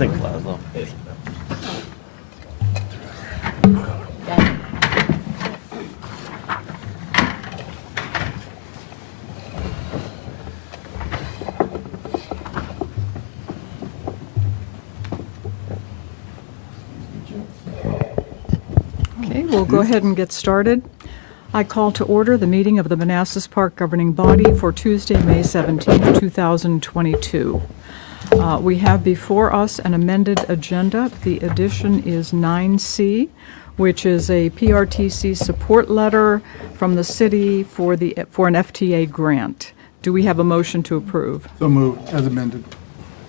Think Laszlo. Okay, we'll go ahead and get started. I call to order the meeting of the Manassas Park Governing Body for Tuesday, May 17, 2022. We have before us an amended agenda. The addition is 9C, which is a PRTC support letter from the city for an FTA grant. Do we have a motion to approve? So moved, as amended.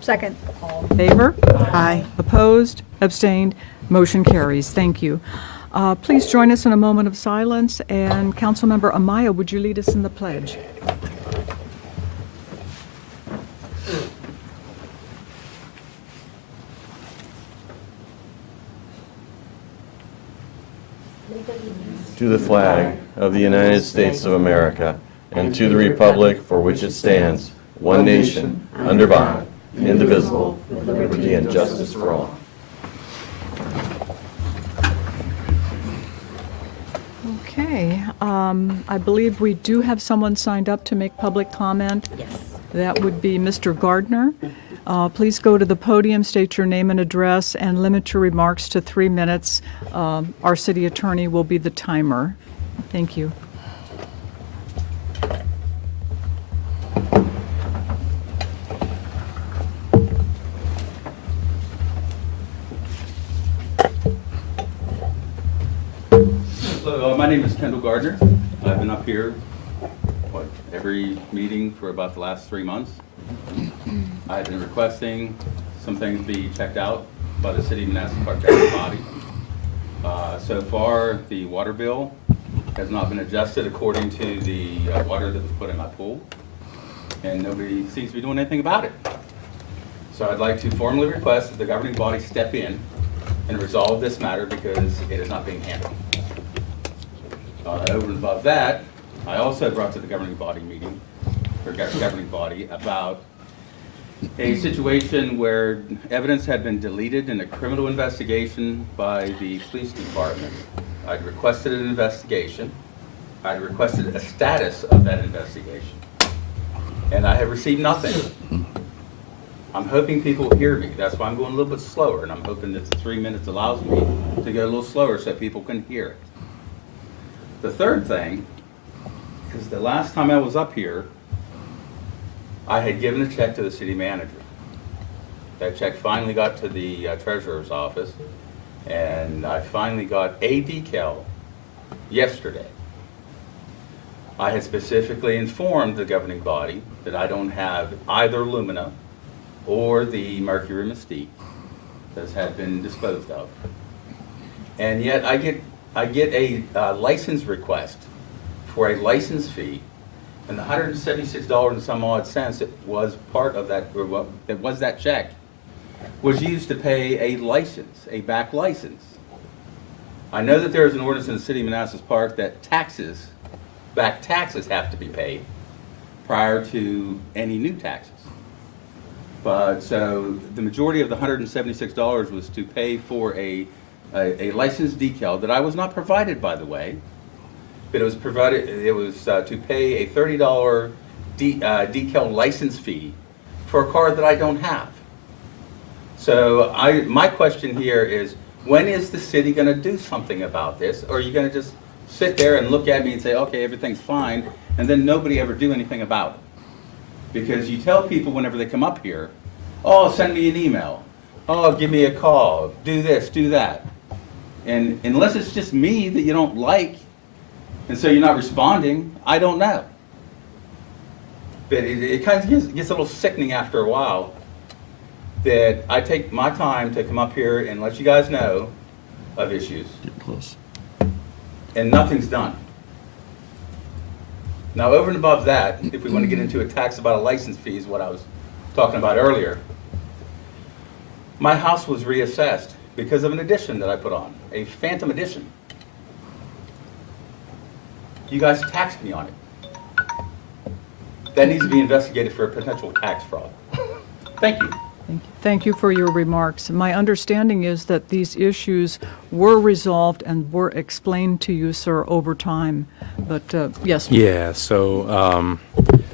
Second. All in favor? Aye. Opposed? Abstained? Motion carries. Thank you. Please join us in a moment of silence. And Councilmember Amaya, would you lead us in the pledge? To the flag of the United States of America and to the republic for which it stands, one nation, under God, indivisible, with liberty and justice for all. Okay, I believe we do have someone signed up to make public comment. Yes. That would be Mr. Gardner. Please go to the podium, state your name and address, and limit your remarks to 3 minutes. Our city attorney will be the timer. Thank you. Hello, my name is Kendall Gardner. I've been up here, every meeting for about the last 3 months. I've been requesting some things be checked out by the City of Manassas Park Governing Body. So far, the water bill has not been adjusted according to the water that was put in my pool, and nobody seems to be doing anything about it. So I'd like to formally request that the governing body step in and resolve this matter because it is not being handled. Over and above that, I also brought to the governing body meeting, or governing body, about a situation where evidence had been deleted in a criminal investigation by the police department. I'd requested an investigation. I'd requested a status of that investigation. And I have received nothing. I'm hoping people will hear me. That's why I'm going a little bit slower, and I'm hoping that the 3 minutes allows me to go a little slower so people can hear it. The third thing is the last time I was up here, I had given a check to the city manager. That check finally got to the treasurer's office, and I finally got a decal yesterday. I had specifically informed the governing body that I don't have either Lumina or the Mercury Mystique that had been disposed of. And yet I get a license request for a license fee, and the $176 and some odd cents that was part of that, or what that was that check, was used to pay a license, a back license. I know that there is an ordinance in the city of Manassas Park that back taxes have to be paid prior to any new taxes. But so the majority of the $176 was to pay for a license decal that I was not provided, by the way. But it was provided. It was to pay a $30 decal license fee for a car that I don't have. So my question here is, when is the city going to do something about this? Or are you going to just sit there and look at me and say, okay, everything's fine, and then nobody ever do anything about it? Because you tell people whenever they come up here, oh, send me an email. Oh, give me a call. Do this, do that. And unless it's just me that you don't like, and so you're not responding, I don't know. But it kind of gets a little sickening after a while that I take my time to come up here and let you guys know of issues. Get close. And nothing's done. Now, over and above that, if we want to get into a tax about a license fee, is what I was talking about earlier. My house was reassessed because of an addition that I put on, a phantom addition. You guys taxed me on it. That needs to be investigated for a potential tax fraud. Thank you. Thank you for your remarks. My understanding is that these issues were resolved and were explained to you, sir, over time. But, yes. Yeah, so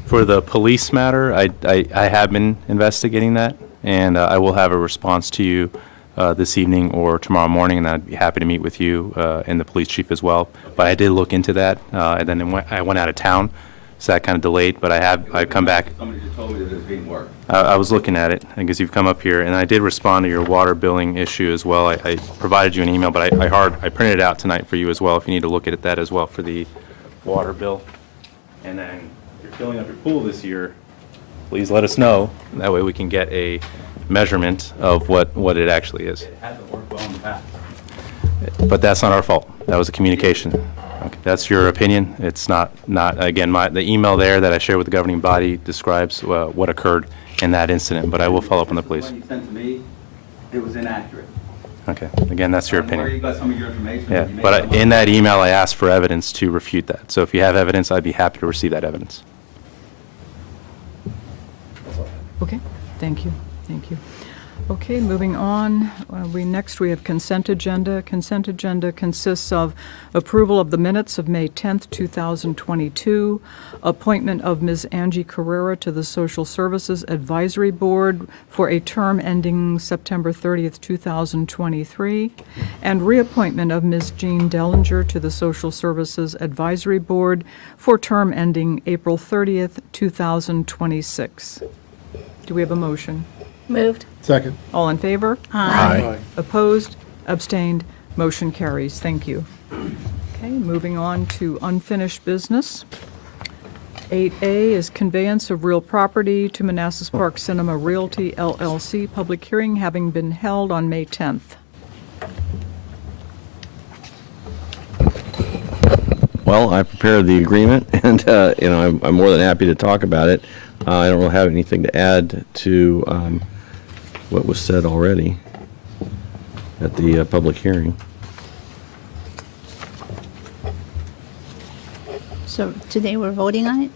for the police matter, I have been investigating that, and I will have a response to you this evening or tomorrow morning, and I'd be happy to meet with you and the police chief as well. But I did look into that, and then I went out of town, so that kind of delayed, but I've come back. Somebody just told me that it was being worked. I was looking at it, because you've come up here, and I did respond to your water billing issue as well. I provided you an email, but I printed it out tonight for you as well, if you need to look at that as well for the water bill. And then if you're filling up your pool this year, please let us know. That way we can get a measurement of what it actually is. It hasn't worked well in the past. But that's not our fault. That was a communication. Okay, that's your opinion. It's not again, the email there that I shared with the governing body describes what occurred in that incident, but I will follow up on the police. What you sent to me, it was inaccurate. Okay, again, that's your I don't know where you opinion. got some of your information. Yeah, You made but some in up. that email, I asked for evidence to refute that. So if you have evidence, I'd be happy to receive that evidence. Okay, thank you. Okay, moving on, next we have consent agenda. Consent agenda consists of approval of the minutes of May 10th, 2022, appointment of Ms. Angie Carrera to the Social Services Advisory Board for a term ending September 30th, 2023, and reappointment of Ms. Jean Dellinger to the Social Services Advisory Board for term ending April 30th, 2026. Do we have a motion? Moved. Second. All in favor? Aye. Opposed? Abstained? Motion carries. Thank you. Okay, moving on to unfinished business. 8A is conveyance of real property to Manassas Park Cinema Realty LLC, public hearing having been held on May 10th. Well, I prepared the agreement, and, I'm more than happy to talk about it. I don't really have anything to add to what was said already at the public hearing. So today we're voting on it?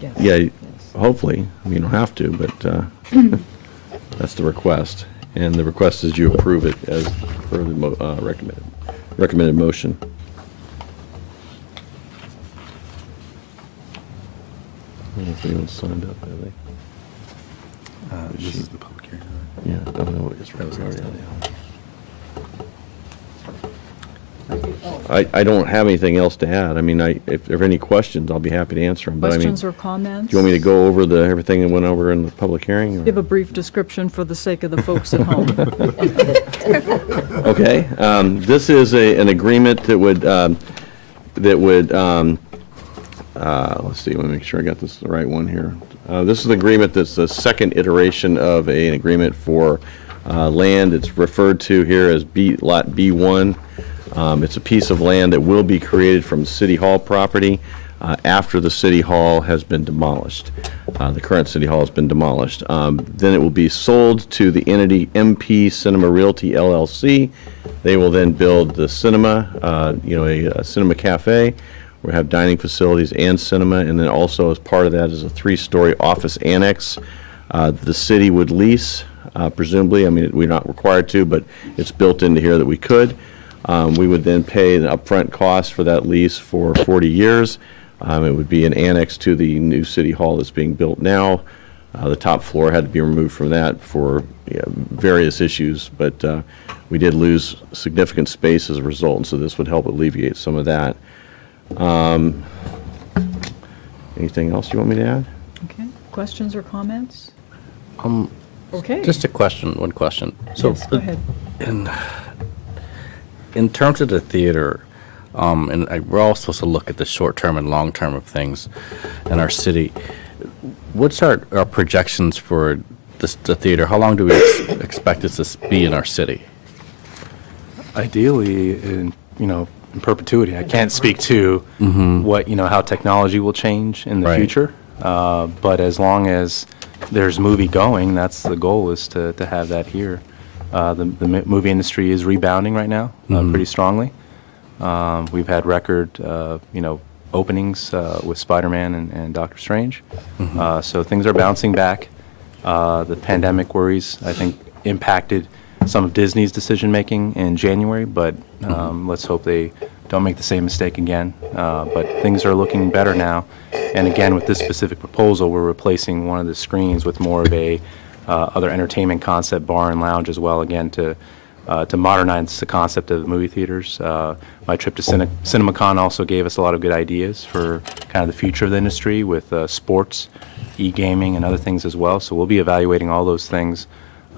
Yes. Yeah, hopefully. I mean, you don't have to, but that's the request. And the request is you approve it as per the recommended motion. I don't know if anyone's signed up, have they? This is the public hearing. Yeah, I don't know. It's already on. I don't have anything else to add. I mean, if there are any questions, I'll be happy to answer them. But I mean, Questions or comments? do you want me to go over everything that went over in the public hearing? or- Give a brief description for the sake of the folks at home. Okay. This is an agreement that would, let's see, let me make sure I got this the right one here. This is an agreement that's the second iteration of an agreement for land. It's referred to here as Lot B1. It's a piece of land that will be created from City Hall property after the City Hall has been demolished. The current City Hall has been demolished. Then it will be sold to the entity MP Cinema Realty LLC. They will then build the cinema, a cinema cafe. We have dining facilities and cinema, and then also as part of that is a 3-story office annex. The city would lease, presumably. I mean, we're not required to, but it's built into here that we could. We would then pay an upfront cost for that lease for 40 years. It would be an annex to the new city hall that's being built now. The top floor had to be removed from that for various issues, but we did lose significant space as a result, and so this would help alleviate some of that. Anything else you want me to add? Okay, questions or comments? Okay. Just one question. Yes, go ahead. In terms of the theater, we're all supposed to look at the short term and long term of things in our city. What's our projections for the theater? How long do we expect this to be in our city? Ideally, in perpetuity. I can't speak to how technology will change in the Right. future. But as long as there's movie going, that's the goal, is to have that here. The movie industry is rebounding right now pretty strongly. We've had record, openings with Spider-Man and Doctor Strange. So things are bouncing back. The pandemic worries, I think, impacted some of Disney's decision-making in January, but let's hope they don't make the same mistake again. But things are looking better now. And again, with this specific proposal, we're replacing one of the screens with more of a other entertainment concept, bar and lounge as well, again, to modernize the concept of movie theaters. My trip to CinemaCon also gave us a lot of good ideas for kind of the future of the industry with sports, e-gaming, and other things as well. So we'll be evaluating all those things,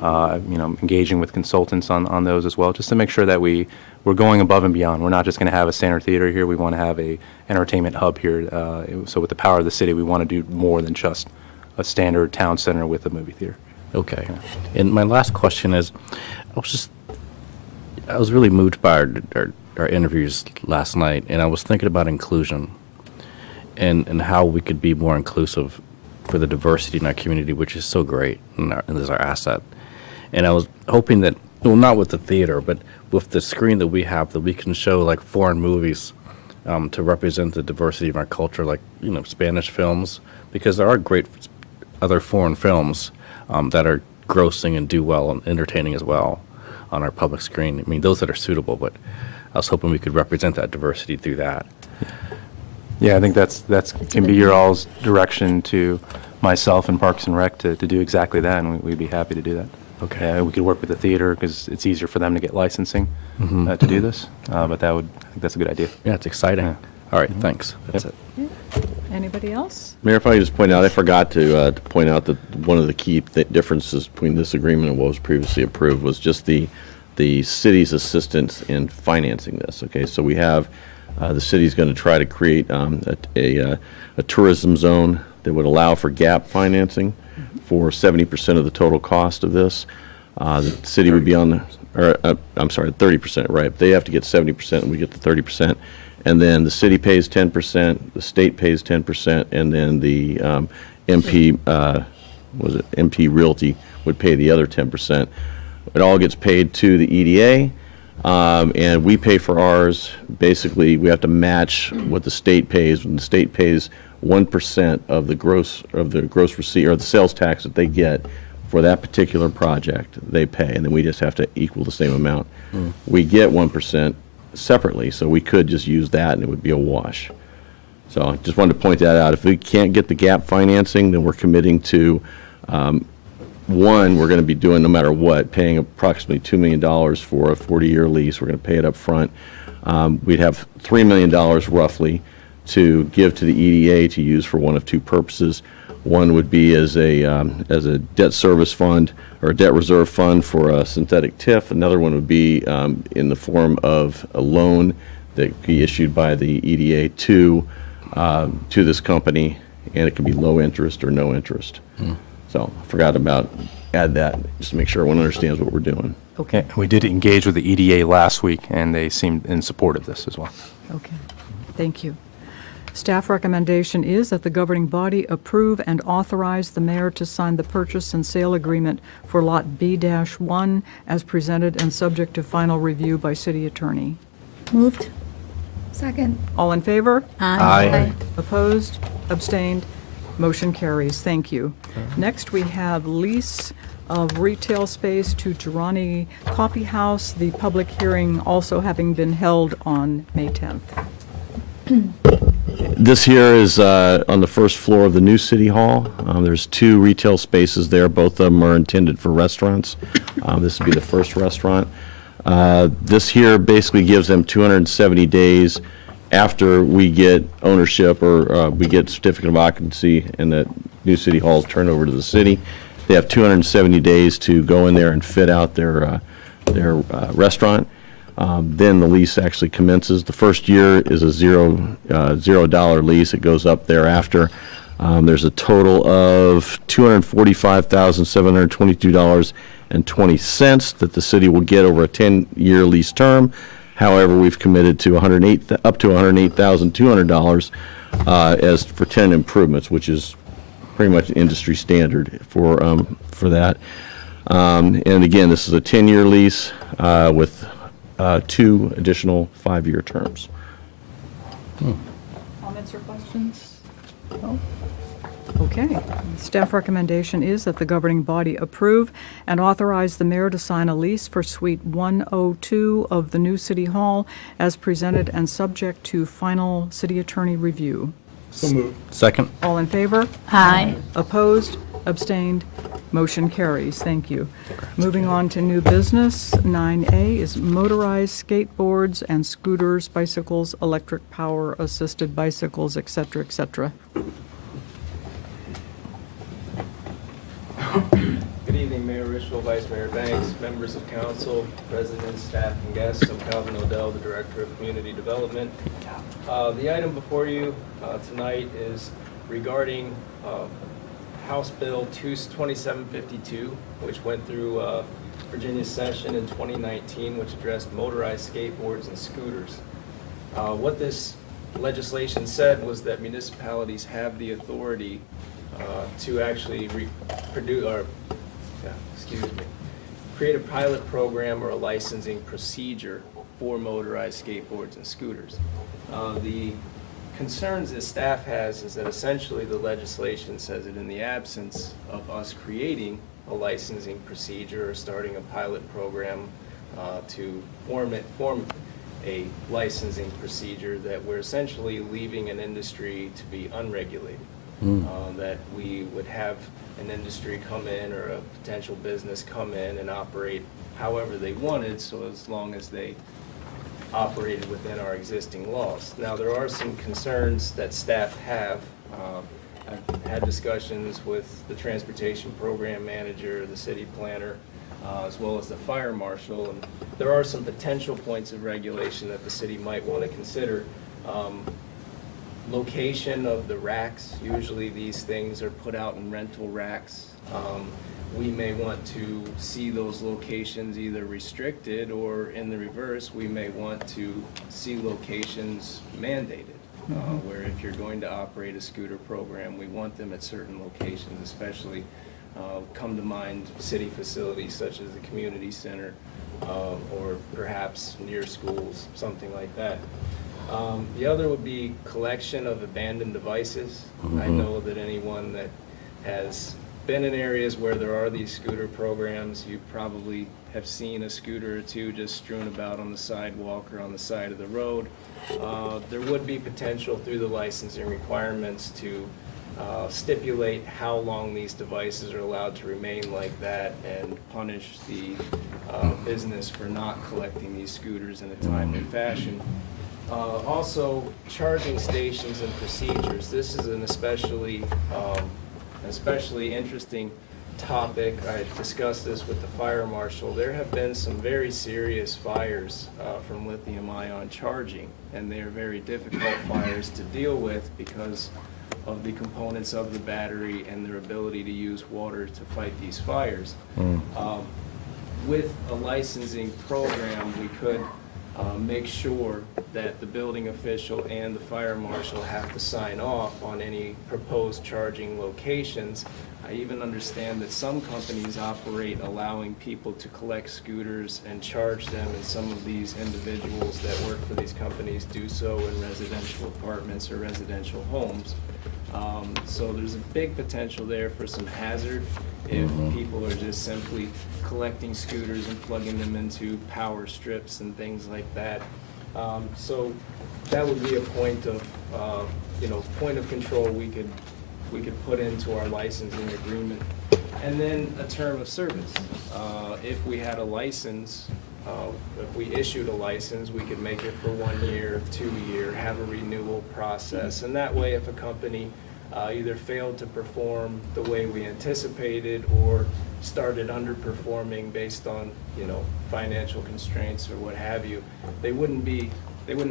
engaging with consultants on those as well, just to make sure that we're going above and beyond. We're not just going to have a standard theater here. We want to have a entertainment hub here. So with the power of the city, we want to do more than just a standard town center with a movie theater. Okay. And my last question is, I was really moved by our interviews last night, and I was thinking about inclusion and how we could be more inclusive for the diversity in our community, which is so great and is our asset. And I was hoping that, well, not with the theater, but with the screen that we have, that we can show like foreign movies to represent the diversity of our culture, like, Spanish films, because there are great other foreign films that are grossing and do well and entertaining as well on our public screen. I mean, those that are suitable, but I was hoping we could represent that diversity through that. Yeah, I think that's can be your all's direction to myself and Parks and Rec to do exactly that, and we'd be happy to do that. Okay. We could work with the theater because it's easier for them to get licensing to do this, but I think that's a good idea. Yeah, it's exciting. Yeah. All right, thanks. That's it. Anybody else? Mayor, if I could just point out, I forgot to point out that one of the key differences between this agreement and what was previously approved was just the city's assistance in financing this. Okay, so we have the city's going to try to create a tourism zone that would allow for gap financing for 70% of the total cost of this. The city would be on the, or I'm sorry, 30%, right? They have to get 70% and we get the 30%. And then the city pays 10%, the state pays 10%, and then the MP, MP Realty would pay the other 10%. It all gets paid to the EDA, and we pay for ours. Basically, we have to match what the state pays. When the state pays 1% of the gross receipt or the sales tax that they get for that particular project, they pay, and then we just have to equal the same amount. We get 1% separately, so we could just use that and it would be a wash. So I just wanted to point that out. If we can't get the gap financing, then we're committing to, one, we're going to be doing, no matter what, paying approximately $2 million for a 40-year lease. We're going to pay it up front. We'd have $3 million roughly to give to the EDA to use for one of two purposes. One would be as a debt service fund or a debt reserve fund for a synthetic TIF. Another one would be in the form of a loan that could be issued by the EDA to this company, and it could be low interest or no interest. So I forgot about add that just to make sure everyone understands what we're doing. Okay. We did engage with the EDA last week, and they seemed in support of this as well. Okay, thank you. Staff recommendation is that the governing body approve and authorize the mayor to sign the purchase and sale agreement for Lot B-1 as presented and subject to final review by city attorney. Moved. Second. All in favor? Aye. Opposed? Abstained? Motion carries. Thank you. Next, we have lease of retail space to Jirani Coffeehouse, the public hearing also having been held on May 10th. This here is on the first floor of the new City Hall. There's two retail spaces there. Both of them are intended for restaurants. This would be the first restaurant. This here basically gives them 270 days after we get ownership or we get certificate of occupancy and that new City Hall is turned over to the city. They have 270 days to go in there and fit out their restaurant. Then the lease actually commences. The first year is a $0 lease. It goes up thereafter. There's a total of $245,722.20 that the city will get over a 10-year lease term. However, we've committed to up to $108,200 as for tenant improvements, which is pretty much industry standard for that. And again, this is a 10-year lease with 2 additional 5-year terms. Comments or questions? No? Okay. Staff recommendation is that the governing body approve and authorize the mayor to sign a lease for Suite 102 of the new City Hall as presented and subject to final city attorney review. So moved. Second? All in favor? Aye. Opposed? Abstained? Motion carries. Thank you. Moving on to new business, 9A is motorized skateboards and scooters, bicycles, electric power assisted bicycles, et cetera, et cetera. Good evening, Mayor Richel, Vice Mayor Banks, members of council, residents, staff, and guests. I'm Calvin Odell, the Director of Community Development. The item before you tonight is regarding House Bill 2752, which went through Virginia's session in 2019, which addressed motorized skateboards and scooters. What this legislation said was that municipalities have the authority to actually create a pilot program or a licensing procedure for motorized skateboards and scooters. The concerns that staff has is that essentially the legislation says that in the absence of us creating a licensing procedure or starting a pilot program to form a licensing procedure, that we're essentially leaving an industry to be unregulated. That we would have an industry come in or a potential business come in and operate however they wanted, so as long as they operated within our existing laws. Now, there are some concerns that staff have. I've had discussions with the transportation program manager, the city planner, as well as the fire marshal, and there are some potential points of regulation that the city might want to consider. Location of the racks, usually these things are put out in rental racks. We may want to see those locations either restricted, or in the reverse, we may want to see locations mandated. Where if you're going to operate a scooter program, we want them at certain locations, especially come to mind city facilities such as the community center, or perhaps near schools, something like that. The other would be collection of abandoned devices. I know that anyone that has been in areas where there are these scooter programs, you probably have seen a scooter or two just strewn about on the sidewalk or on the side of the road. There would be potential through the licensing requirements to stipulate how long these devices are allowed to remain like that and punish the business for not collecting these scooters in a timely fashion. Also, charging stations and procedures. This is an especially interesting topic. I discussed this with the fire marshal. There have been some very serious fires from lithium-ion charging, and they are very difficult fires to deal with because of the components of the battery and their ability to use water to fight these fires. With a licensing program, we could make sure that the building official and the fire marshal have to sign off on any proposed charging locations. I even understand that some companies operate allowing people to collect scooters and charge them, and some of these individuals that work for these companies do so in residential apartments or residential homes. So there's a big potential there for some hazard if people are just simply collecting scooters and plugging them into power strips and things like that. So that would be a point of, point of control we could put into our licensing agreement. And then a term of service. If we had a license, if we issued a license, we could make it for 1 year, 2 year, have a renewal process. And that way, if a company either failed to perform the way we anticipated or started underperforming based on, financial constraints or what have you, they wouldn't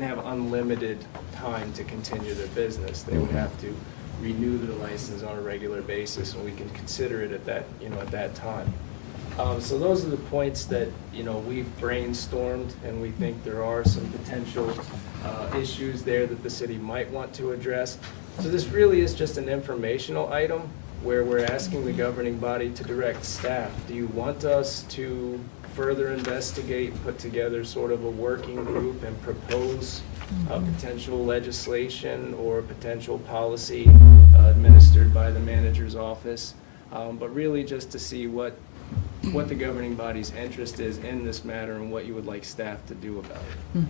have unlimited time to continue their business. They would have to renew their license on a regular basis, and we can consider it at that, at that time. So those are the points that, we've brainstormed, and we think there are some potential issues there that the city might want to address. So this really is just an informational item where we're asking the governing body to direct staff. Do you want us to further investigate, put together sort of a working group and propose potential legislation or potential policy administered by the manager's office. But really just to see what the governing body's interest is in this matter and what you would like staff to do about it.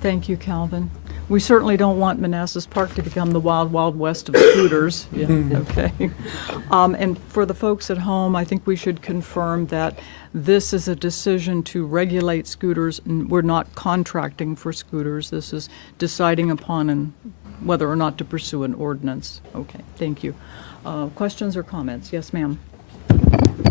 Thank you, Calvin. We certainly don't want Manassas Park to become the wild, wild west of scooters. Yeah, okay. And for the folks at home, I think we should confirm that this is a decision to regulate scooters, and we're not contracting for scooters. This is deciding upon whether or not to pursue an ordinance. Okay, thank you. Questions or comments? Yes, ma'am.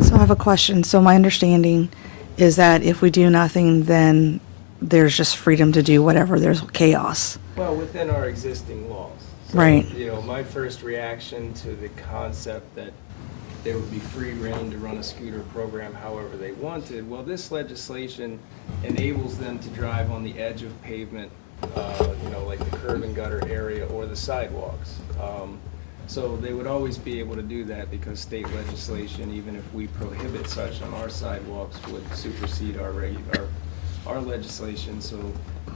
So I have a question. So my understanding is that if we do nothing, then there's just freedom to do whatever. There's chaos. Well, within our existing laws. So, Right. You know, my first reaction to the concept that there would be free reign to run a scooter program however they wanted, well, this legislation enables them to drive on the edge of pavement, you know, like the curb and gutter area or the sidewalks. So they would always be able to do that because state legislation, even if we prohibit such on our sidewalks, would supersede our legislation. So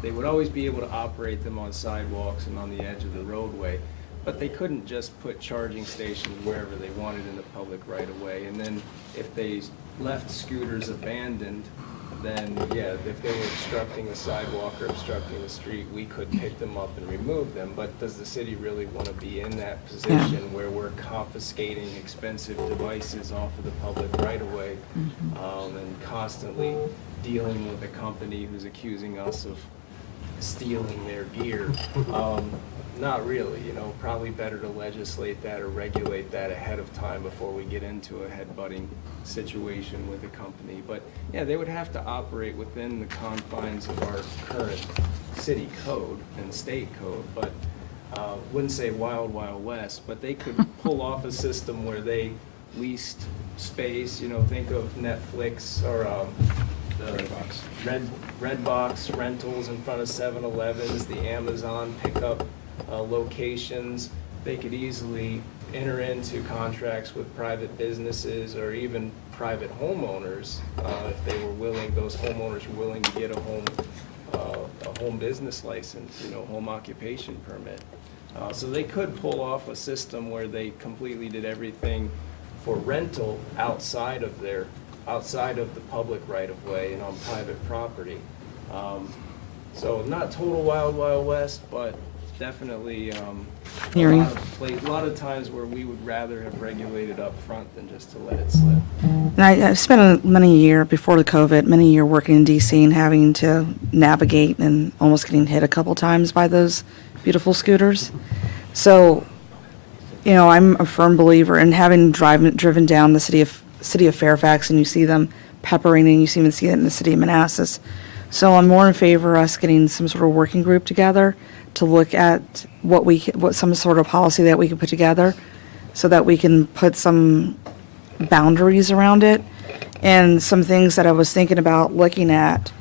they would always be able to operate them on sidewalks and on the edge of the roadway. But they couldn't just put charging stations wherever they wanted in the public right of way. And then if they left scooters abandoned, then yeah, if they were obstructing the sidewalk or obstructing the street, we could pick them up and remove them. But does the city really want to be in that position where we're confiscating expensive devices off of the public right of way and constantly dealing with a company who's accusing us of stealing their gear? Not really, you know, probably better to legislate that or regulate that ahead of time before we get into a headbutting situation with a company. But yeah, they would have to operate within the confines of our current city code and state code, but wouldn't say wild, wild west, but they could pull off a system where they leased space, you know, think of Netflix or Redbox rentals in front of 7-Elevens, the Amazon pickup locations. They could easily enter into contracts with private businesses or even private homeowners if they were willing. Those homeowners were willing to get a home business license, you know, home occupation permit. So they could pull off a system where they completely did everything for rental outside of the public right of way and on private property. So not total wild, wild west, but definitely a lot of times where we would rather have regulated up front than just to let it slip. And I spent many year before the COVID, many year working in DC and having to navigate and almost getting hit a couple times by those beautiful scooters. So, you know, I'm a firm believer in having driven down the city of Fairfax, and you see them peppering, and you even see it in the city of Manassas. So I'm more in favor of us getting some sort of working group together to look at what some sort of policy that we can put together so that we can put some boundaries around it. And some things that I was thinking about looking at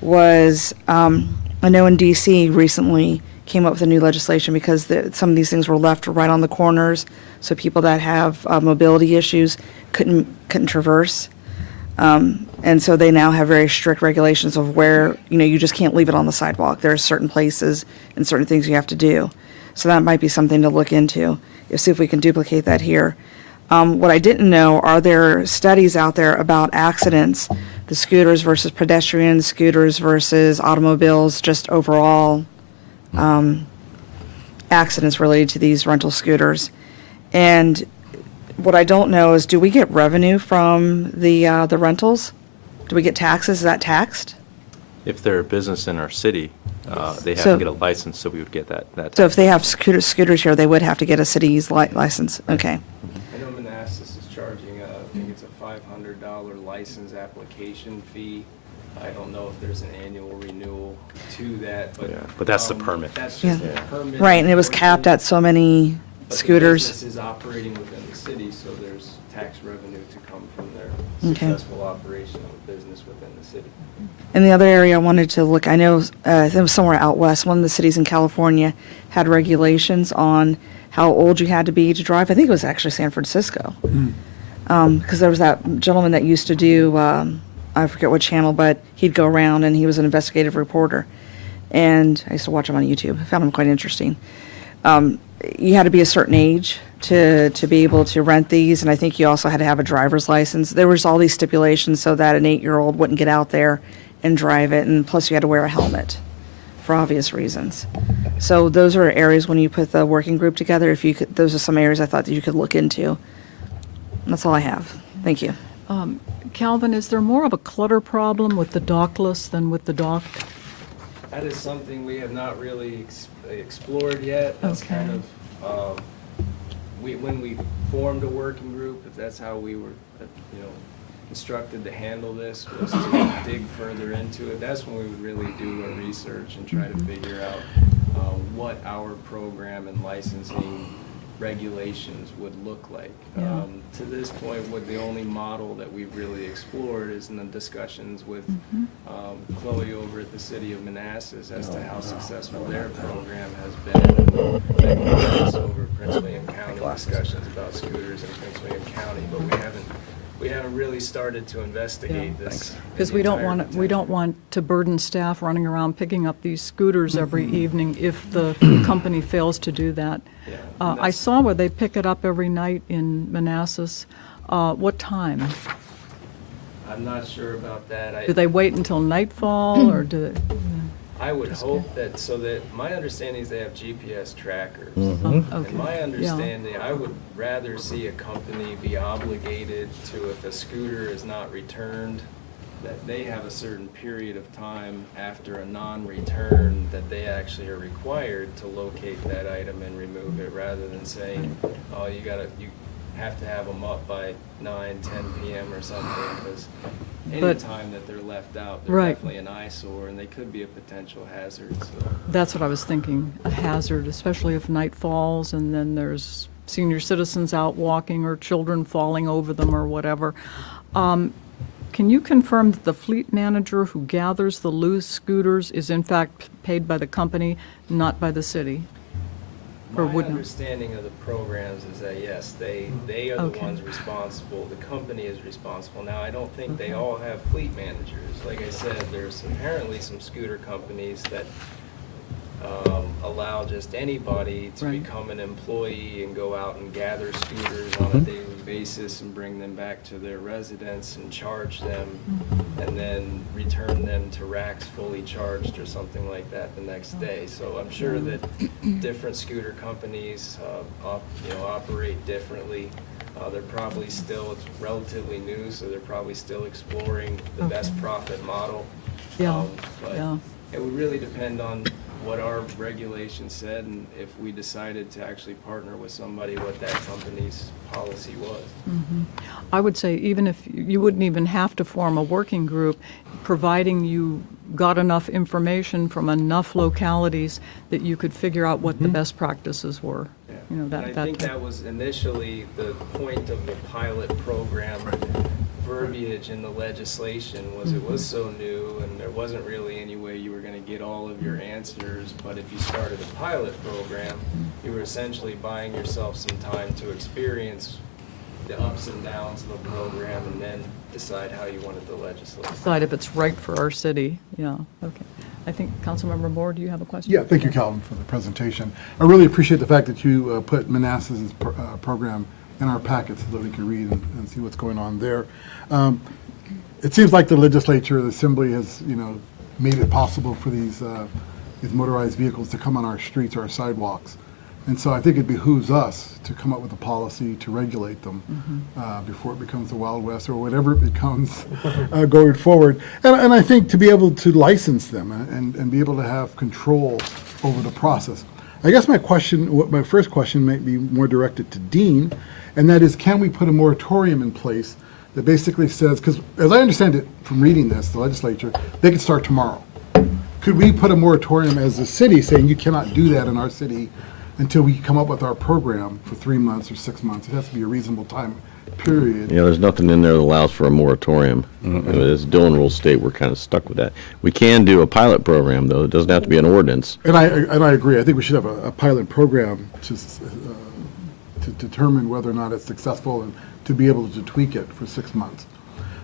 was, I know in DC recently came up with a new legislation because some of these things were left right on the corners, so people that have mobility issues couldn't traverse. And so they now have very strict regulations of where, you know, you just can't leave it on the sidewalk. There are certain places and certain things you have to do. So that might be something to look into, see if we can duplicate that here. What I didn't know, are there studies out there about accidents, the scooters versus pedestrians, scooters versus automobiles, just overall accidents related to these rental scooters? And what I don't know is, do we get revenue from the rentals? Do we get taxes? Is that taxed? If they're a business in our city, they have So- to get a license, so we would get that. So if they have scooters here, they would have to get a city's license. Okay. I know Manassas is charging, I think it's a $500 license application fee. I don't know if there's an annual renewal to that, but. Yeah, but that's the permit. That's just the Yeah. permit. Right, and it was capped at so many But the scooters. business is operating within the city, so there's tax revenue to come from their Okay. successful operation of a business within the city. And the other area I wanted to look, I know it was somewhere out west, one of the cities in California had regulations on how old you had to be to drive. I think it was actually San Francisco. Because there was that gentleman that used to do I forget what channel, but he'd go around and he was an investigative reporter. And I used to watch him on YouTube. I found him quite interesting. You had to be a certain age to be able to rent these, and I think you also had to have a driver's license. There was all these stipulations so that an 8-year-old wouldn't get out there and drive it, and plus you had to wear a helmet for obvious reasons. So those are areas when you put the working group together, if you could, those are some areas I thought that you could look into. And that's all I have. Thank you. Calvin, is there more of a clutter problem with the dockless than with the docked? That is something we have not really explored yet. That's Okay. kind of, when we formed a working group, that's how we were, instructed to handle this, was to dig further into it. That's when we would really do our research and try to figure out what our program and licensing regulations would look like. Yeah. To this point, what the only model that we've really explored is in the discussions with Chloe over at the city of Manassas as to how successful their program has been. And then over Prince William County discussions about scooters in Prince William County, but we haven't really started to investigate this. Because we don't want to burden staff running around picking up these scooters every evening if the company fails to do that. Yeah, I saw where they pick it up every night in Manassas. What time? I'm not sure about that. Do they wait until nightfall, or do they? I would hope that my understanding is they have GPS trackers. Okay. And my Yeah. understanding, I would rather see a company be obligated to, if a scooter is not returned, that they have a certain period of time after a non-return that they actually are required to locate that item and remove it, rather than saying, oh, you have to have them up by 9, 10 p.m. or something, because any But- time that they're left out, they're Right. definitely an eyesore, and they could be a potential hazard, so. That's what I was thinking, a hazard, especially if night falls and then there's senior citizens out walking or children falling over them or whatever. Can you confirm that the fleet manager who gathers the loose scooters is in fact paid by the company, not by the city? Or My would not? understanding of the programs is that, yes, they are the Okay. ones responsible, the company is responsible. Now, I don't think they all have fleet managers. Like I said, there's apparently some scooter companies that allow just anybody to Right. become an employee and go out and gather scooters on a daily basis and bring them back to their residence and charge them, and then return them to racks fully charged or something like that the next day. So I'm sure that different scooter companies operate differently. They're probably still, it's relatively new, so they're probably still exploring the best profit model. Yeah, But yeah. it would really depend on what our regulations said, and if we decided to actually partner with somebody, what that company's policy was. I would say even if you wouldn't even have to form a working group, providing you got enough information from enough localities that you could figure out what the best practices were. Yeah. You know, And I think that was initially the point of the pilot program verbiage in the legislation, was it was so new and there wasn't really any way you were going to get all of your answers. But if you started a pilot program, you were essentially buying yourself some time to experience the ups and downs of the program and then decide how you wanted to legislate. decide if it's right for our city. Yeah, okay. I think, Councilmember Moore, do you have a question? Yeah, thank you, Calvin, for the presentation. I really appreciate the fact that you put Manassas' program in our packet so that we can read and see what's going on there. It seems like the legislature, the assembly has, made it possible for these motorized vehicles to come on our streets, our sidewalks. And so I think it behooves us to come up with a policy to regulate them before it becomes the Wild West or whatever it becomes going forward. And I think to be able to license them and be able to have control over the process. I guess my first question might be more directed to Dean, and that is, can we put a moratorium in place that basically says, because as I understand it from reading this, the legislature, they could start tomorrow. Could we put a moratorium as a city saying you cannot do that in our city until we come up with our program for 3 months or 6 months? It has to be a reasonable time period. Yeah, there's nothing in there that allows for a moratorium. As Dillon rules state, we're kind of stuck with that. We can do a pilot program, though. It doesn't have to be an ordinance. And I agree. I think we should have a pilot program to determine whether or not it's successful and to be able to tweak it for 6 months.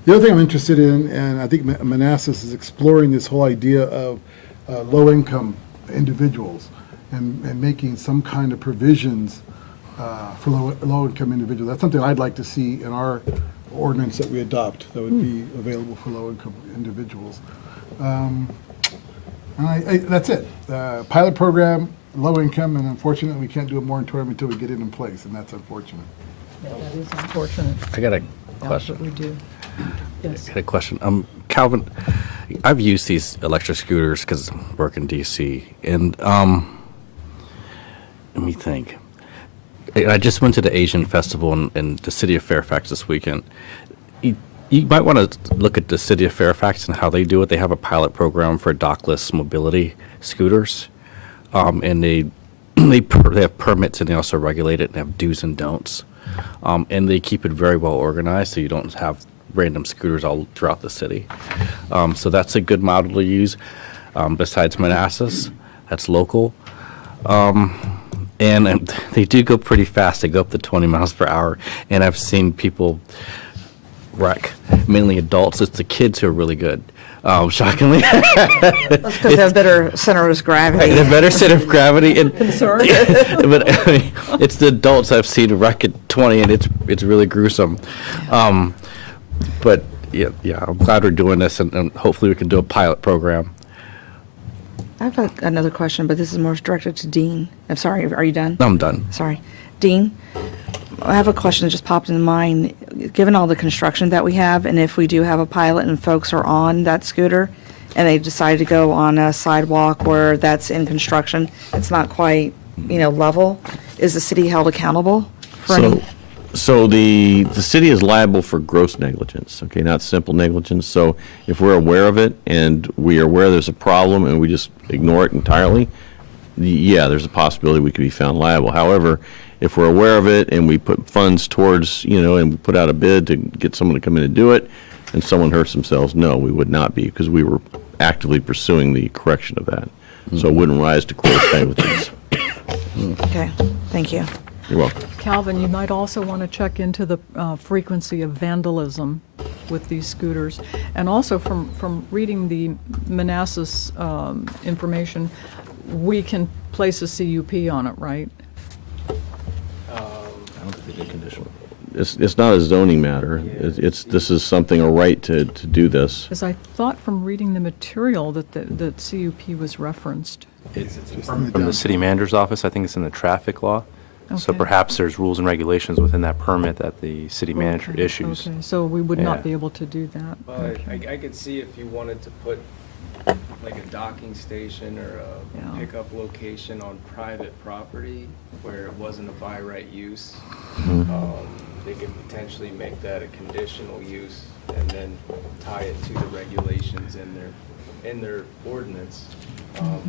The other thing I'm interested in, and I think Manassas is exploring this whole idea of low-income individuals and making some kind of provisions for low-income individuals. That's something I'd like to see in our ordinance that we adopt that would be available for low-income individuals. That's it. Pilot program, low income, and unfortunately, we can't do a moratorium until we get it in place, and that's unfortunate. Yeah, that is unfortunate. I got a That's question. what we do. Yes. I had a question. Calvin, I've used these electric scooters because I work in DC, and let me think. I just went to the Asian Festival in the city of Fairfax this weekend. You might want to look at the city of Fairfax and how they do it. They have a pilot program for dockless mobility scooters, and they have permits and they also regulate it and have do's and don'ts, and they keep it very well organized so you don't have random scooters all throughout the city. So that's a good model to use. Besides Manassas, that's local. And they do go pretty fast. They go up to 20 miles per hour. And I've seen people wreck, mainly adults. It's the kids who are really good, shockingly. That's because they have better center of gravity. They have better center of gravity. And, Sorry. but I mean, it's the adults I've seen wreck at 20, and it's really gruesome. But yeah, I'm glad we're doing this, and hopefully we can do a pilot program. I have another question, but this is more directed to Dean. I'm sorry, are you done? I'm done. Sorry. Dean, I have a question that just popped in mind. Given all the construction that we have, and if we do have a pilot and folks are on that scooter, and they decide to go on a sidewalk where that's in construction, it's not quite, level, is the city held accountable for any? So the city is liable for gross negligence, okay, not simple negligence. So if we're aware of it and we are aware there's a problem and we just ignore it entirely, yeah, there's a possibility we could be found liable. However, if we're aware of it and we put funds towards, and we put out a bid to get someone to come in and do it, and someone hurts themselves, no, we would not be, because we were actively pursuing the correction of that. So it wouldn't rise to gross negligence. Okay, thank you. You're welcome. Calvin, you might also want to check into the frequency of vandalism with these scooters. And also from reading the Manassas information, we can place a CUP on it, right? It's not a zoning matter. This is something, a right to do this. Because I thought from reading the material that the CUP was referenced. It's from the city manager's office. I think it's in the traffic law. So Okay. perhaps there's rules and regulations within that permit that the city manager Okay, issues. Okay, so we would Yeah. not be able to do that. But Okay. I could see if you wanted to put like a docking station or a Yeah. pickup location on private property where it wasn't a by right use, they could potentially make that a conditional use and then tie it to the regulations in their ordinance.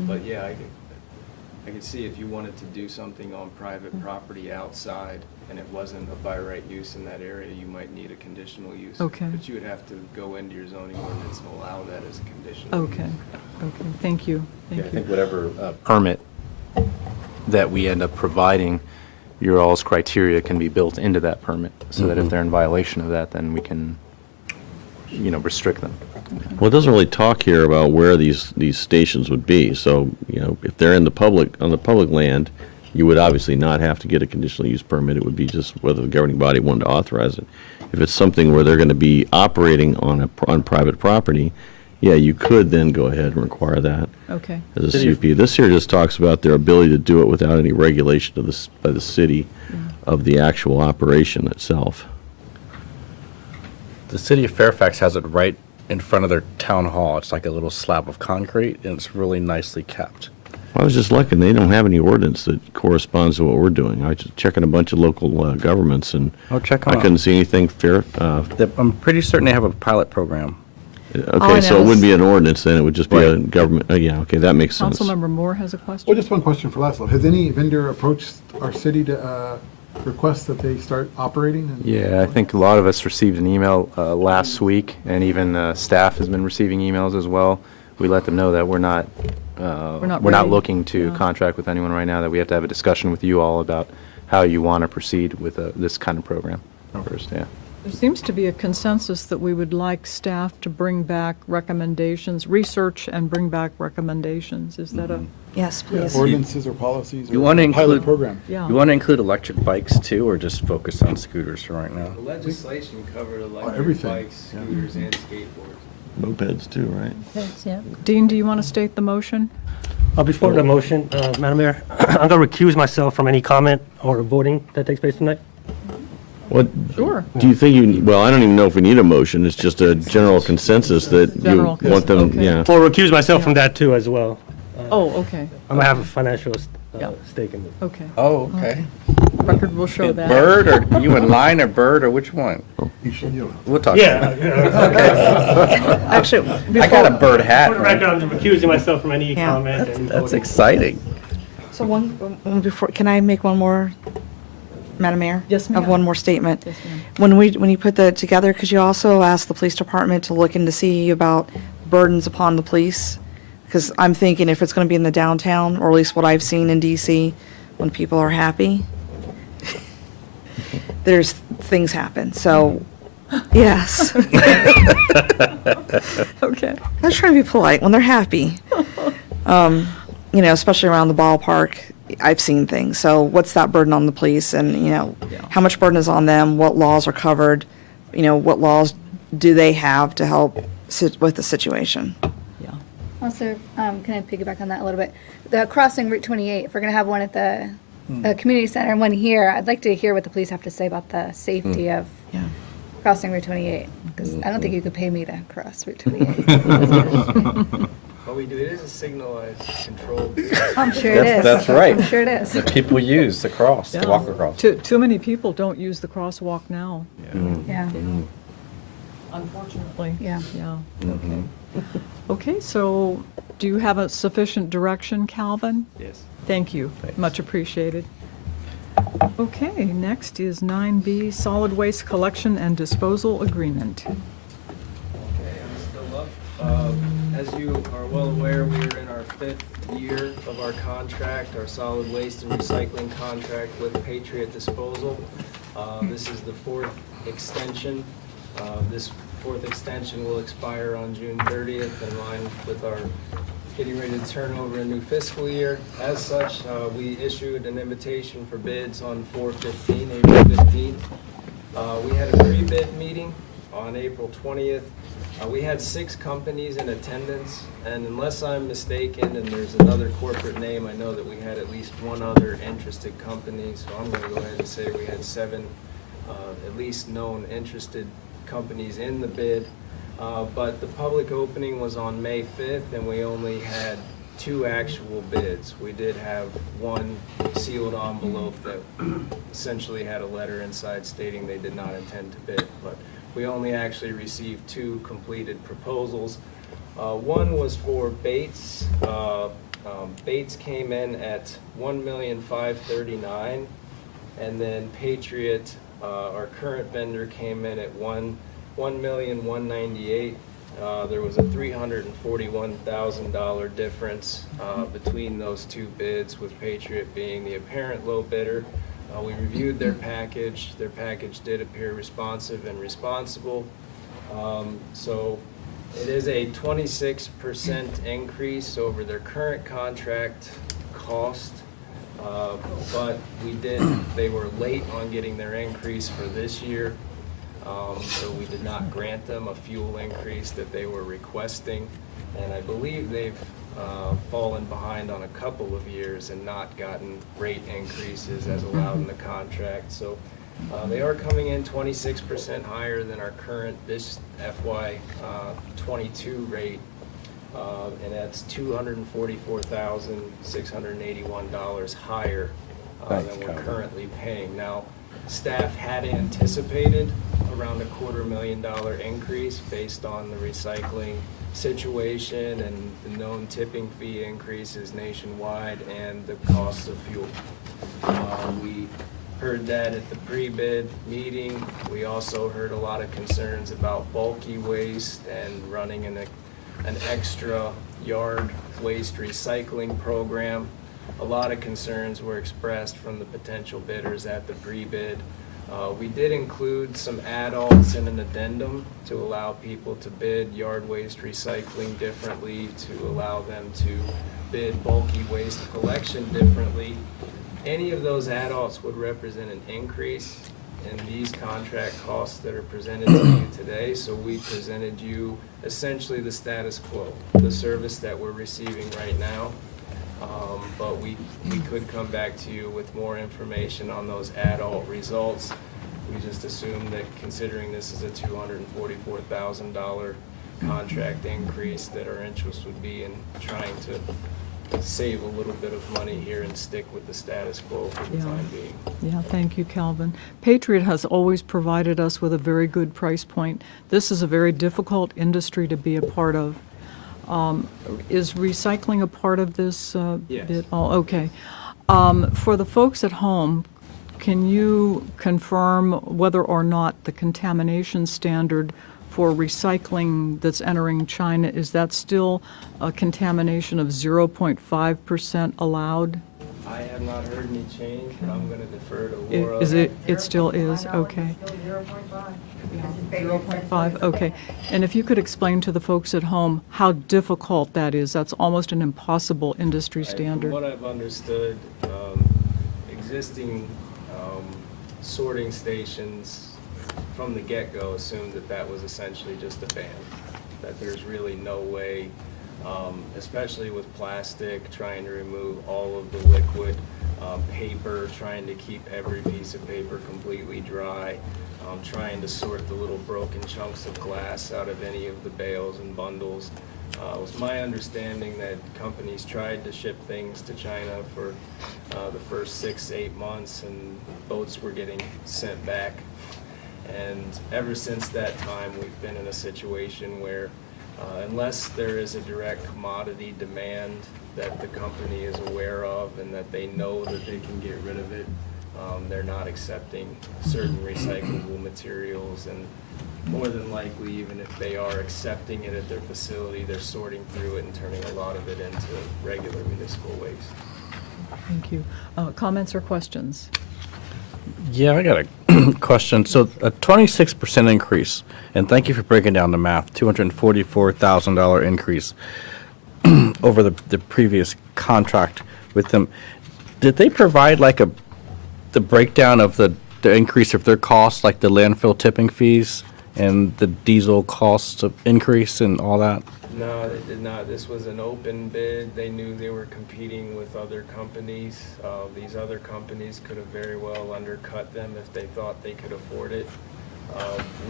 But yeah, I could see if you wanted to do something on private property outside and it wasn't a by right use in that area, you might need a conditional use. Okay. But you would have to go into your zoning ordinance and allow that as a conditional use. Okay, thank you, Yeah, I thank think you. whatever permit that we end up providing, your all's criteria can be built into that permit, so that if they're in violation of that, then we can, restrict them. Well, it doesn't really talk here about where these stations would be. So, if they're on the public land, you would obviously not have to get a conditional use permit. It would be just whether the governing body wanted to authorize it. If it's something where they're going to be operating on private property, yeah, you could then go ahead and require that Okay, as a CUP. This here just talks about their ability to do it without any regulation of this by the city of the actual operation itself. The city of Fairfax has it right in front of their town hall. It's like a little slab of concrete, and it's really nicely kept. I was just looking, they don't have any ordinance that corresponds to what we're doing. I was just checking a bunch of local governments, and Oh, check 'em I out. couldn't see anything fair. I'm pretty certain they have a pilot program. Okay, so know it is- wouldn't be an ordinance, then it would just be a Right. government, yeah, okay, that makes sense. Councilmember Moore has a question? Well, just one question for Laszlo. Has any vendor approached our city to request that they start operating? Yeah, I think a lot of us received an email last week, and even staff has been receiving emails as well. We let them know that we're not ready. looking to Yeah. contract with anyone right now, that we have to have a discussion with you all about how you want to proceed with this kind of program first, yeah. There seems to be a consensus that we would like staff to bring back recommendations, research and bring back recommendations. Is that a, Yes, please. Ordinances or policies You or want to a pilot include- program. yeah. You want to include electric bikes too, or just focus on scooters for right now? The legislation covered electric everything, bikes, yeah. scooters, and skateboards. Mopeds too, right? Yeah. Dean, do you want to state the motion? Before the motion, Madam Mayor, I'm going to recuse myself from any comment or voting that takes place tonight. What, Sure. do you think you, well, I don't even know if we need a motion, it's just a general consensus that you General want them, okay. yeah. Or recuse myself from that too as well. Oh, okay, I'm going to have a financial Yeah. stake in it. okay. Oh, okay. Record will show that. Bird, or you in line, or bird, or which one? You should, you know, We'll talk. Yeah. Actually, I got a bird hat. For the record, I'm recusing myself from any Yeah. comment and That's voting. exciting. so one before, can I make one more, Madam Mayor? Yes, I ma'am. have one more statement. Yes, ma'am. When you put that together, could you also ask the police department to look into see about burdens upon the police? Because I'm thinking if it's going to be in the downtown, or at least what I've seen in DC, when people are happy, there's things happen. So, yes. Okay. I was trying to be polite when they're happy. You know, especially around the ballpark, I've seen things. So what's that burden on the police, and, you know, Yeah. how much burden is on them? What laws are covered? You know, what laws do they have to help with the situation? Yeah. Also, can I piggyback on that a little bit? The crossing Route 28, if we're going to have one at the community center and one here, I'd like to hear what the police have to say about the safety of Yeah. crossing Route 28, because I don't think you could pay me to cross Route 28. But we do, it is a signalized, controlled. I'm sure it is. That's right. I'm sure it is. That people use to cross, to Yeah. walk across. Too many people don't use the crosswalk now, Yeah, unfortunately. yeah. Yeah, okay. Okay, so do you have a sufficient direction, Calvin? Yes. Thank you, much appreciated. Okay, next is 9B, Solid Waste Collection and Disposal Agreement. Okay, I'm still up. As you are well aware, we are in our 5th year of our contract, our solid waste and recycling contract with Patriot Disposal. This is the 4th extension. This 4th extension will expire on June 30th, in line with our getting ready to turn over a new fiscal year. As such, we issued an invitation for bids on April 15th. We had a pre-bid meeting on April 20th. We had 6 companies in attendance, and unless I'm mistaken, and there's another corporate name, I know that we had at least one other interested company, so I'm going to go ahead and say we had 7 at least known interested companies in the bid. But the public opening was on May 5th, and we only had 2 actual bids. We did have one sealed envelope that essentially had a letter inside stating they did not intend to bid, but we only actually received 2 completed proposals. One was for Bates. Bates came in at $1,539,000, and then Patriot, our current vendor, came in at $1,198,000. There was a $341,000 difference between those 2 bids, with Patriot being the apparent low bidder. We reviewed their package. Their package did appear responsive and responsible. So it is a 26% increase over their current contract cost. But they were late on getting their increase for this year. So we did not grant them a fuel increase that they were requesting. And I believe they've fallen behind on a couple of years and not gotten rate increases as allowed in the contract. So they are coming in 26% higher than our current this FY 22 rate. And that's $244,681 higher than we're currently paying. Now, staff had anticipated around a $250,000 increase based on the recycling situation and the known tipping fee increases nationwide and the cost of fuel. We heard that at the pre-bid meeting. We also heard a lot of concerns about bulky waste and running an extra yard waste recycling program. A lot of concerns were expressed from the potential bidders at the pre-bid. We did include some add-ons in an addendum to allow people to bid yard waste recycling differently, to allow them to bid bulky waste collection differently. Any of those add-ons would represent an increase in these contract costs that are presented to you today. So we presented you essentially the status quo, the service that we're receiving right now. But we could come back to you with more information on those add-on results. We just assumed that considering this is a $244,000 contract increase, that our interest would be in trying to save a little bit of money here and stick with the status quo for the Yeah. time being. Yeah, thank you, Calvin. Patriot has always provided us with a very good price point. This is a very difficult industry to be a part of. Is recycling a part of this Yes. bid? Oh, okay. For the folks at home, can you confirm whether or not the contamination standard for recycling that's entering China, is that still a contamination of 0.5% allowed? I have not heard any change, but I'm going to defer to I- Laura. Is it, it still is, okay. 0.5, okay. And if you could explain to the folks at home how difficult that is, that's almost an impossible industry Right, standard. From what I've understood, existing sorting stations from the get-go assumed that that was essentially just a ban, that there's really no way, especially with plastic, trying to remove all of the liquid, paper, trying to keep every piece of paper completely dry, trying to sort the little broken chunks of glass out of any of the bales and bundles. It was my understanding that companies tried to ship things to China for the first 6-8 months, and boats were getting sent back. And ever since that time, we've been in a situation where unless there is a direct commodity demand that the company is aware of and that they know that they can get rid of it, they're not accepting certain recyclable materials. And more than likely, even if they are accepting it at their facility, they're sorting through it and turning a lot of it into regular municipal waste. Thank you. Comments or questions? Yeah, I got a question. So a 26% increase, and thank you for breaking down the math, $244,000 increase over the previous contract with them. Did they provide like the breakdown of the increase of their costs, like the landfill tipping fees and the diesel costs of increase and all that? No, they did not. This was an open bid. They knew they were competing with other companies. These other companies could have very well undercut them if they thought they could afford it.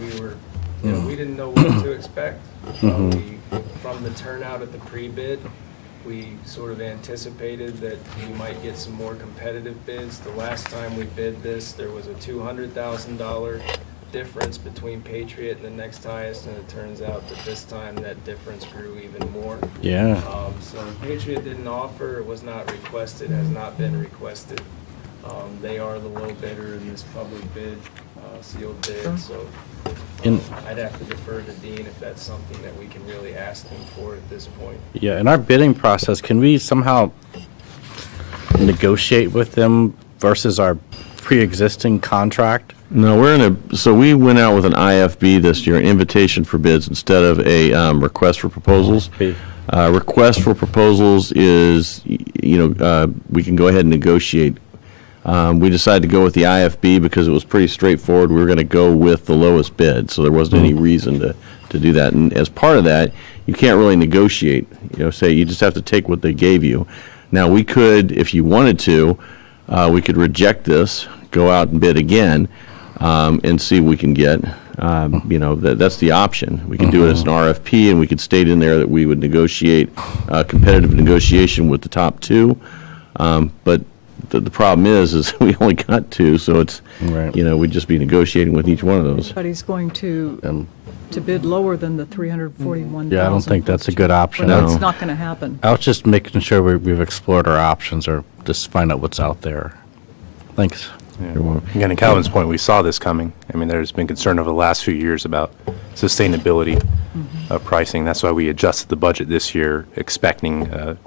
We didn't know what to expect. From the turnout at the pre-bid, we sort of anticipated that we might get some more competitive bids. The last time we bid this, there was a $200,000 difference between Patriot and the next highest, and it turns out that this time that difference grew even more. Yeah. So Patriot didn't offer, it was not requested, has not been requested. They are the low bidder in this public bid, sealed bid, so I'd have to defer to Dean if that's something that we can really ask them for at this point. Yeah, in our bidding process, can we somehow negotiate with them versus our pre-existing contract? No, so we went out with an IFB this year, an invitation for bids, instead of a request for proposals. Request for proposals is, we can go ahead and negotiate. We decided to go with the IFB because it was pretty straightforward. We were going to go with the lowest bid, so there wasn't any reason to do that. And as part of that, you can't really negotiate. Say you just have to take what they gave you. Now, we could, if you wanted to, we could reject this, go out and bid again, and see what we can get. That's the option. We could do it as an RFP, and we could state in there that we would negotiate competitive negotiation with the top two. But the problem is we only got two, so it's, Right. we'd just be negotiating with each one of those. But he's going to bid lower than the 341,000. Yeah, I don't think that's a good option. Well, No. it's not going to happen. I was just making sure we've explored our options or just find out what's out there. Thanks. You're welcome. Again, to Calvin's point, we saw this coming. I mean, there's been concern over the last few years about sustainability of pricing. That's why we adjusted the budget this year, expecting a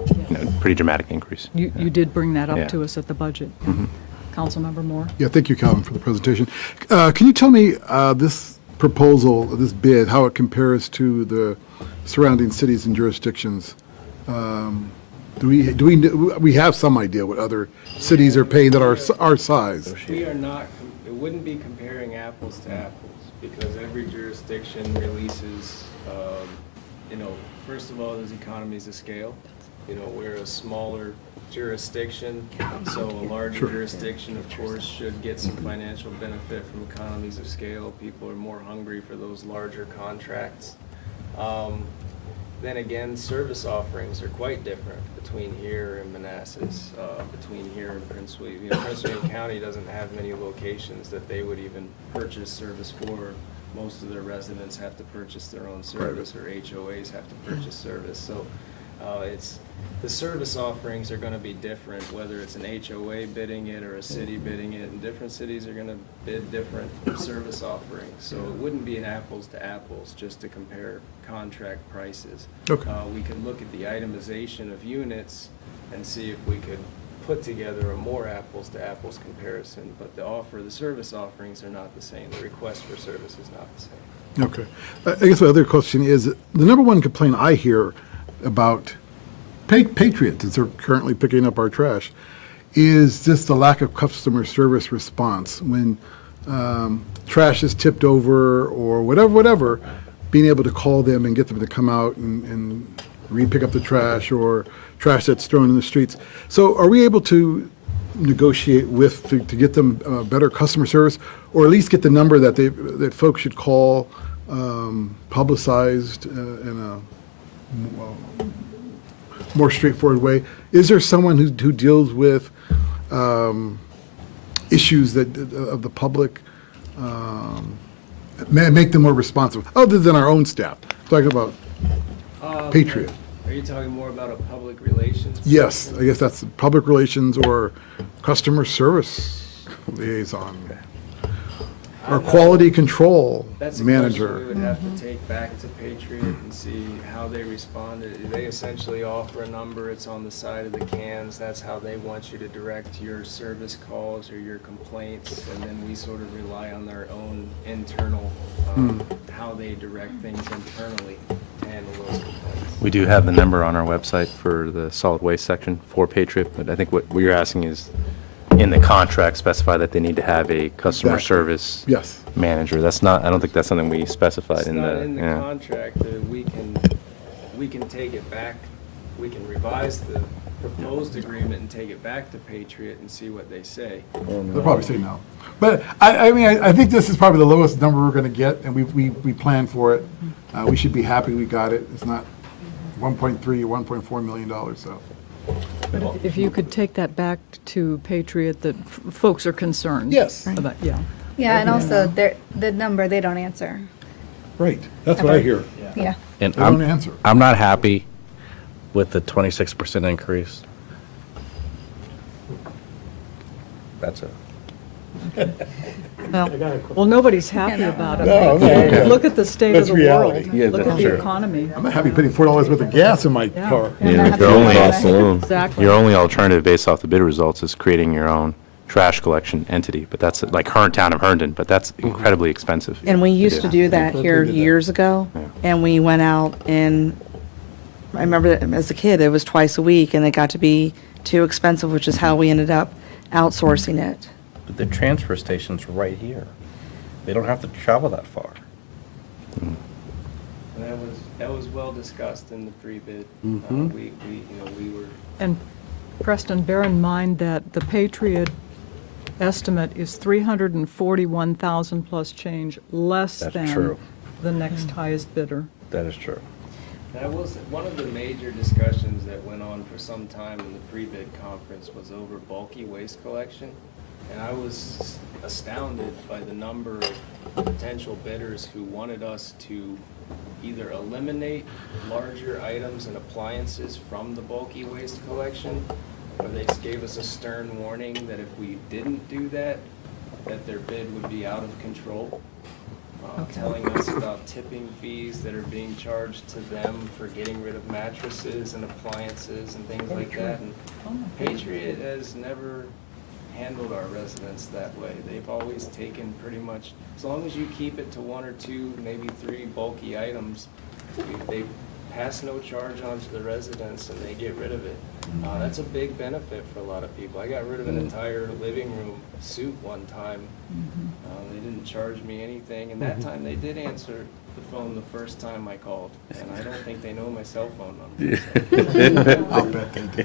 pretty dramatic increase. You did bring that Yeah. up to us at the budget. Councilmember Moore. Yeah, thank you, Calvin, for the presentation. Can you tell me this proposal, this bid, how it compares to the surrounding cities and jurisdictions? We have some idea what other cities are paying that are our size? We are not, it wouldn't be comparing apples to apples, because every jurisdiction releases, first of all, there's economies of scale. We're a smaller jurisdiction, so a larger jurisdiction, of course, should get some financial benefit from economies of scale. People are more hungry for those larger contracts. Then again, service offerings are quite different between here and Manassas, between here and Prince William. Prince William County doesn't have many locations that they would even purchase service for. Most of their residents have to purchase their own service, or HOAs have to purchase service. So the service offerings are going to be different, whether it's an HOA bidding it or a city bidding it, and different cities are going to bid different service offerings. So it wouldn't be an apples to apples just to compare contract prices. Okay. We could look at the itemization of units and see if we could put together a more apples to apples comparison, but the service offerings are not the same. The request for service is not the same. Okay. I guess my other question is, the number one complaint I hear about Patriot, since they're currently picking up our trash, is just the lack of customer service response. When trash is tipped over or whatever, being able to call them and get them to come out and re-pick up the trash or trash that's thrown in the streets. So are we able to negotiate to get them better customer service, or at least get the number that folks should call publicized in a more straightforward way? Is there someone who deals with issues of the public, make them more responsive, other than our own staff? Talking about Patriot. Are you talking more about a public relations? Yes, I guess that's public relations or customer service liaison. Or quality control That's a question we manager. would have to take back to Patriot and see how they responded. They essentially offer a number, it's on the side of the cans, that's how they want you to direct your service calls or your complaints, and then we sort of rely on their own internal, how they direct things internally to handle those complaints. We do have the number on our website for the solid waste section for Patriot, but I think what you're asking is, in the contract, specify that they need to have a customer Exactly. service Yes. manager. That's not, I don't think that's something we specified It's in not the, in the yeah. contract, we can take it back, we can revise the proposed agreement and take it back to Patriot and see what they say. They'll probably say no. But I think this is probably the lowest number we're going to get, and we planned for it. We should be happy we got it. It's not 1.3 or $1.4 million, so. But if you could take that back to Patriot, that folks are concerned. Yes. About, yeah. Yeah, and also the number, they don't answer. Right, that's what I hear. Yeah. And They don't answer. I'm not happy with the 26% increase. That's it. Well, nobody's happy about it. No, no. Look at the state That's of the world. reality. Yeah, Look that's at the true. economy. I'm not happy putting $4 worth of gas in my Yeah. car. Yeah, Yeah, that's your only, cost alone. Exactly. your only alternative based off the bid results is creating your own trash collection entity, but that's like town of Herndon, but that's incredibly expensive. And we used do. to do that here years ago, and we went out and, I remember that as a kid, it was twice a week, and it got to be too expensive, which is how we ended up outsourcing it. But the transfer station's right here. They don't have to travel that far. And that was well discussed in the pre-bid. We were, And Preston, bear in mind that the Patriot estimate is 341,000 plus change, less That's than true. the next highest bidder. That is true. that was, one of the major discussions that went on for some time in the pre-bid conference was over bulky waste collection. And I was astounded by the number of potential bidders who wanted us to either eliminate larger items and appliances from the bulky waste collection, or they gave us a stern warning that if we didn't do that, that their bid would be out of control. Telling us about tipping fees that are being charged to them for getting rid of mattresses and appliances and things like that. And Patriot has never handled our residents that way. They've always taken pretty much, as long as you keep it to 1 or 2, maybe 3 bulky items, they pass no charge on to the residents and they get rid of it. That's a big benefit for a lot of people. I got rid of an entire living room suite one time. They didn't charge me anything, and that time they did answer the phone the first time I called, and I don't think they know my cell phone number. So. I'll bet they do.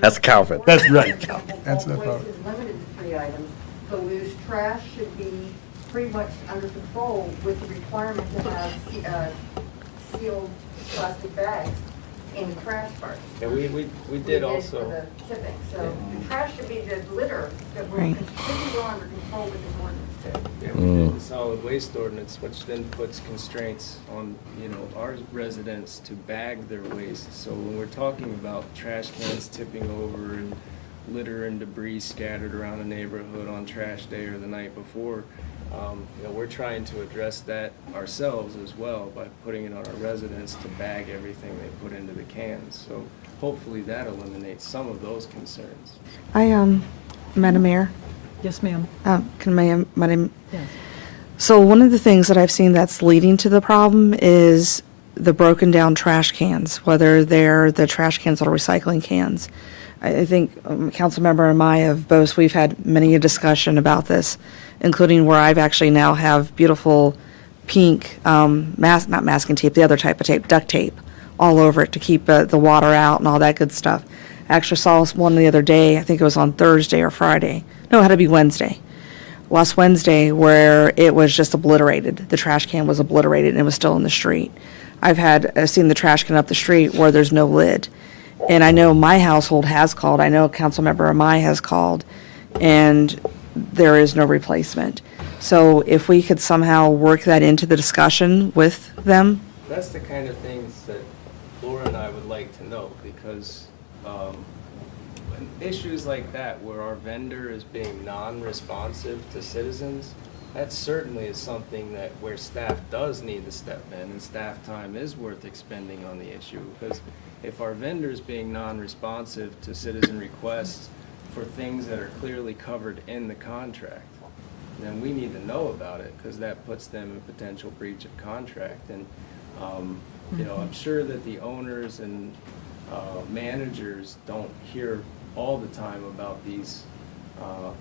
That's Calvin. That's right. Answer that Waste problem. is limited to 3 items. The loose trash should be pretty much under control with the requirement to have sealed plastic bags in the trash part. Yeah, we We did For also. the tipping, so the trash should be the litter that we're Right. completely well under control with this ordinance too. Yeah, we did the solid waste ordinance, which then puts constraints on, our residents to bag their waste. So when we're talking about trash cans tipping over and litter and debris scattered around a neighborhood on trash day or the night before, we're trying to address that ourselves as well by putting it on our residents to bag everything they put into the cans. So hopefully that eliminates some of those concerns. Madam Mayor, Yes, ma'am. my name, Yes. so one of the things that I've seen that's leading to the problem is the broken down trash cans, whether they're the trash cans or recycling cans. I think Councilmember and I have both, we've had many a discussion about this, including where I've actually now have beautiful pink, not masking tape, the other type of tape, duct tape, all over it to keep the water out and all that good stuff. I actually saw one the other day, I think it was on Thursday or Friday. No, it had to be Wednesday. Last Wednesday, where it was just obliterated. The trash can was obliterated and it was still in the street. I've seen the trash can up the street where there's no lid. And I know my household has called, I know Councilmember Amai has called, and there is no replacement. So if we could somehow work that into the discussion with them. That's the kind of things that Laura and I would like to know, because issues like that where our vendor is being non-responsive to citizens, that certainly is something that where staff does need to step in, and staff time is worth expending on the issue, because if our vendor is being non-responsive to citizen requests for things that are clearly covered in the contract, then we need to know about it, because that puts them in potential breach of contract. And I'm sure that the owners and managers don't hear all the time about these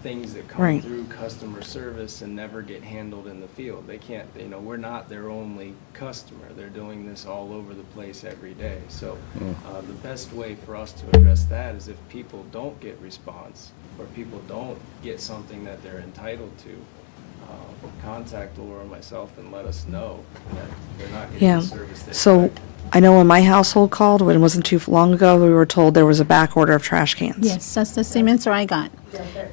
things that come Right. through customer service and never get handled in the field. They can't, we're not their only customer. They're doing this all over the place every day. So the best way for us to address that is if people don't get response, or people don't get something that they're entitled to, contact Laura or myself and let us know that they're not getting Yeah. the service they So expect. I know when my household called, when it wasn't too long ago, we were told there was a back order of trash cans. Yes, that's the same answer I got.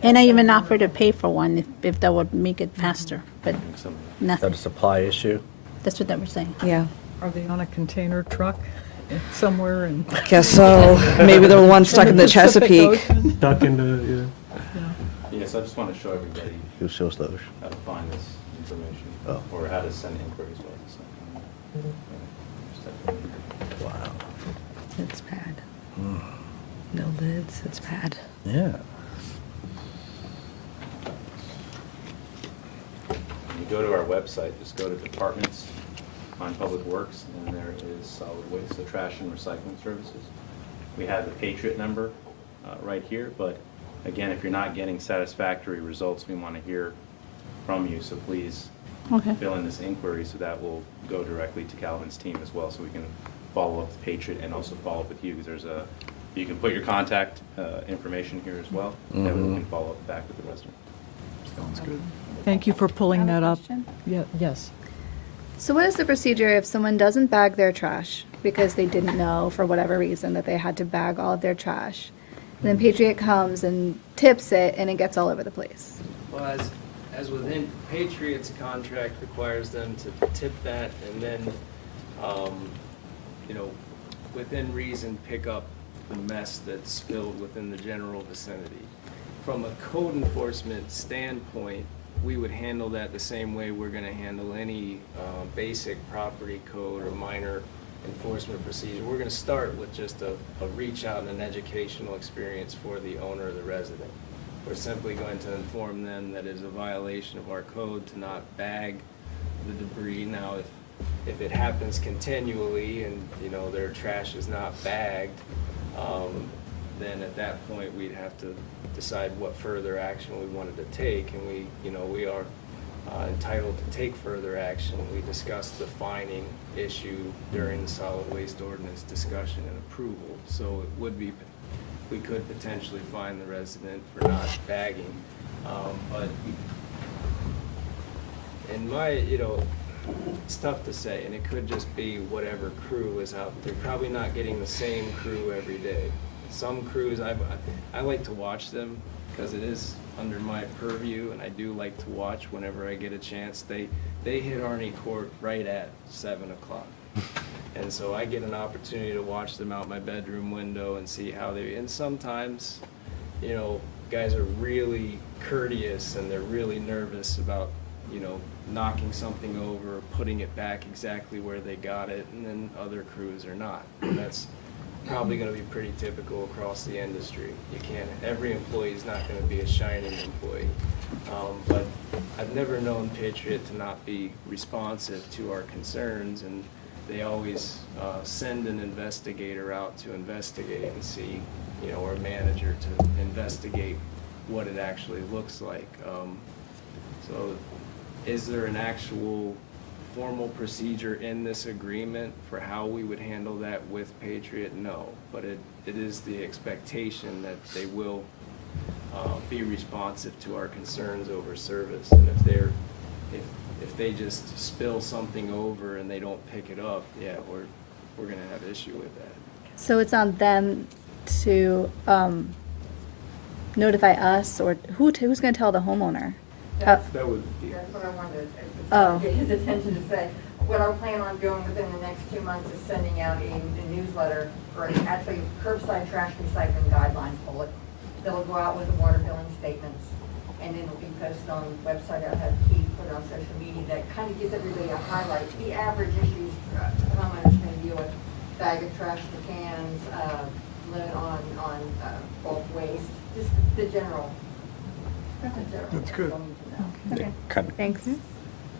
And I even offered to pay for one if that would make it faster, but Is that a nothing. supply issue? That's what they were saying. Yeah. Are they on a container truck somewhere in? Guess so. Maybe they're the ones stuck in the Pacific Chesapeake. Ocean? Stuck in the, Yes, I just want to show everybody Who shows those? how to find this information, Oh. or how to send inquiries. Wow. It's bad. No lids, it's bad. Yeah. You go to our website, just go to Departments, find Public Works, and there is solid waste, so trash and recycling services. We have the Patriot number right here, but again, if you're not getting satisfactory results, we want to hear from you, so please Okay. fill in this inquiry, so that will go directly to Calvin's team as well, so we can follow up with Patriot and also follow up with you, because you can put your contact information here as well, that we can follow up back with the resident. Sounds good. Thank you for pulling that up. Question? Yeah, yes. So what is the procedure if someone doesn't bag their trash because they didn't know for whatever reason that they had to bag all of their trash? And then Patriot comes and tips it and it gets all over the place. Well, as within Patriot's contract requires them to tip that and then, within reason, pick up the mess that's spilled within the general vicinity. From a code enforcement standpoint, we would handle that the same way we're gonna handle any basic property code or minor enforcement procedure. We're gonna start with just a reach out and an educational experience for the owner or the resident. We're simply going to inform them that it is a violation of our code to not bag the debris. Now, if it happens continually and, you know, their trash is not bagged, then at that point, we'd have to decide what further action we wanted to take, and we are entitled to take further action. We discussed the fining issue during the solid waste ordinance discussion and approval, so it would be, we could potentially fine the resident for not bagging, but in my, it's tough to say, and it could just be whatever crew is out there. Probably not getting the same crew every day. Some crews, I like to watch them because it is under my purview, and I do like to watch whenever I get a chance. They hit Arnie Court right at 7 o'clock. And so I get an opportunity to watch them out my bedroom window and see how they, and sometimes, guys are really courteous and they're really nervous about, knocking something over, putting it back exactly where they got it, and then other crews are not. And that's probably gonna be pretty typical across the industry. Every employee is not gonna be a shining employee. But I've never known Patriot to not be responsive to our concerns, and they always send an investigator out to investigate and see, or a manager to investigate what it actually looks like. So is there an actual formal procedure in this agreement for how we would handle that with Patriot? No, but it is the expectation that they will be responsive to our concerns over service. And if they just spill something over and they don't pick it up, yeah, we're gonna have issue with that. So it's on them to notify us, or who's going to tell the homeowner? That would be. That's what I wanted Oh. to get his attention to say. What I plan on doing within the next 2 months is sending out a newsletter, or actually curbside trash recycling guidelines bullet. That'll go out with the water billing statements, and then it'll be posted on the website. I'll have Keith put it on social media. That kind of gives everybody a highlight. The average issues homeowners can deal with: bag of trash, the cans, limit on bulk waste, just the general. That's good. Okay, Kind of- thanks.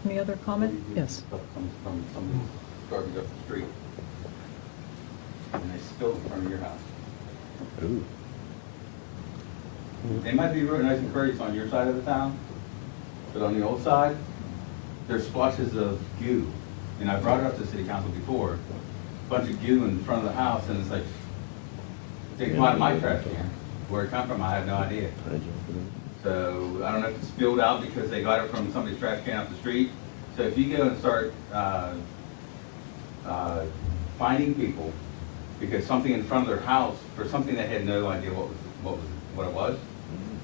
Any other comment? Yes. Stuff comes from somebody's garbage up the street, and they spill it in front of your house. Ooh. They might be really nice and courteous on your side of the town, but on the old side, there's splotches of goo. And I brought it up to city council before, a bunch of goo in front of the house, and it's like, they come out of my trash can. Where it come from, I have no idea. So I don't know if it's spilled out because they got it from somebody's trash can up the street. So if you go and start finding people because something in front of their house for something they had no idea what it was,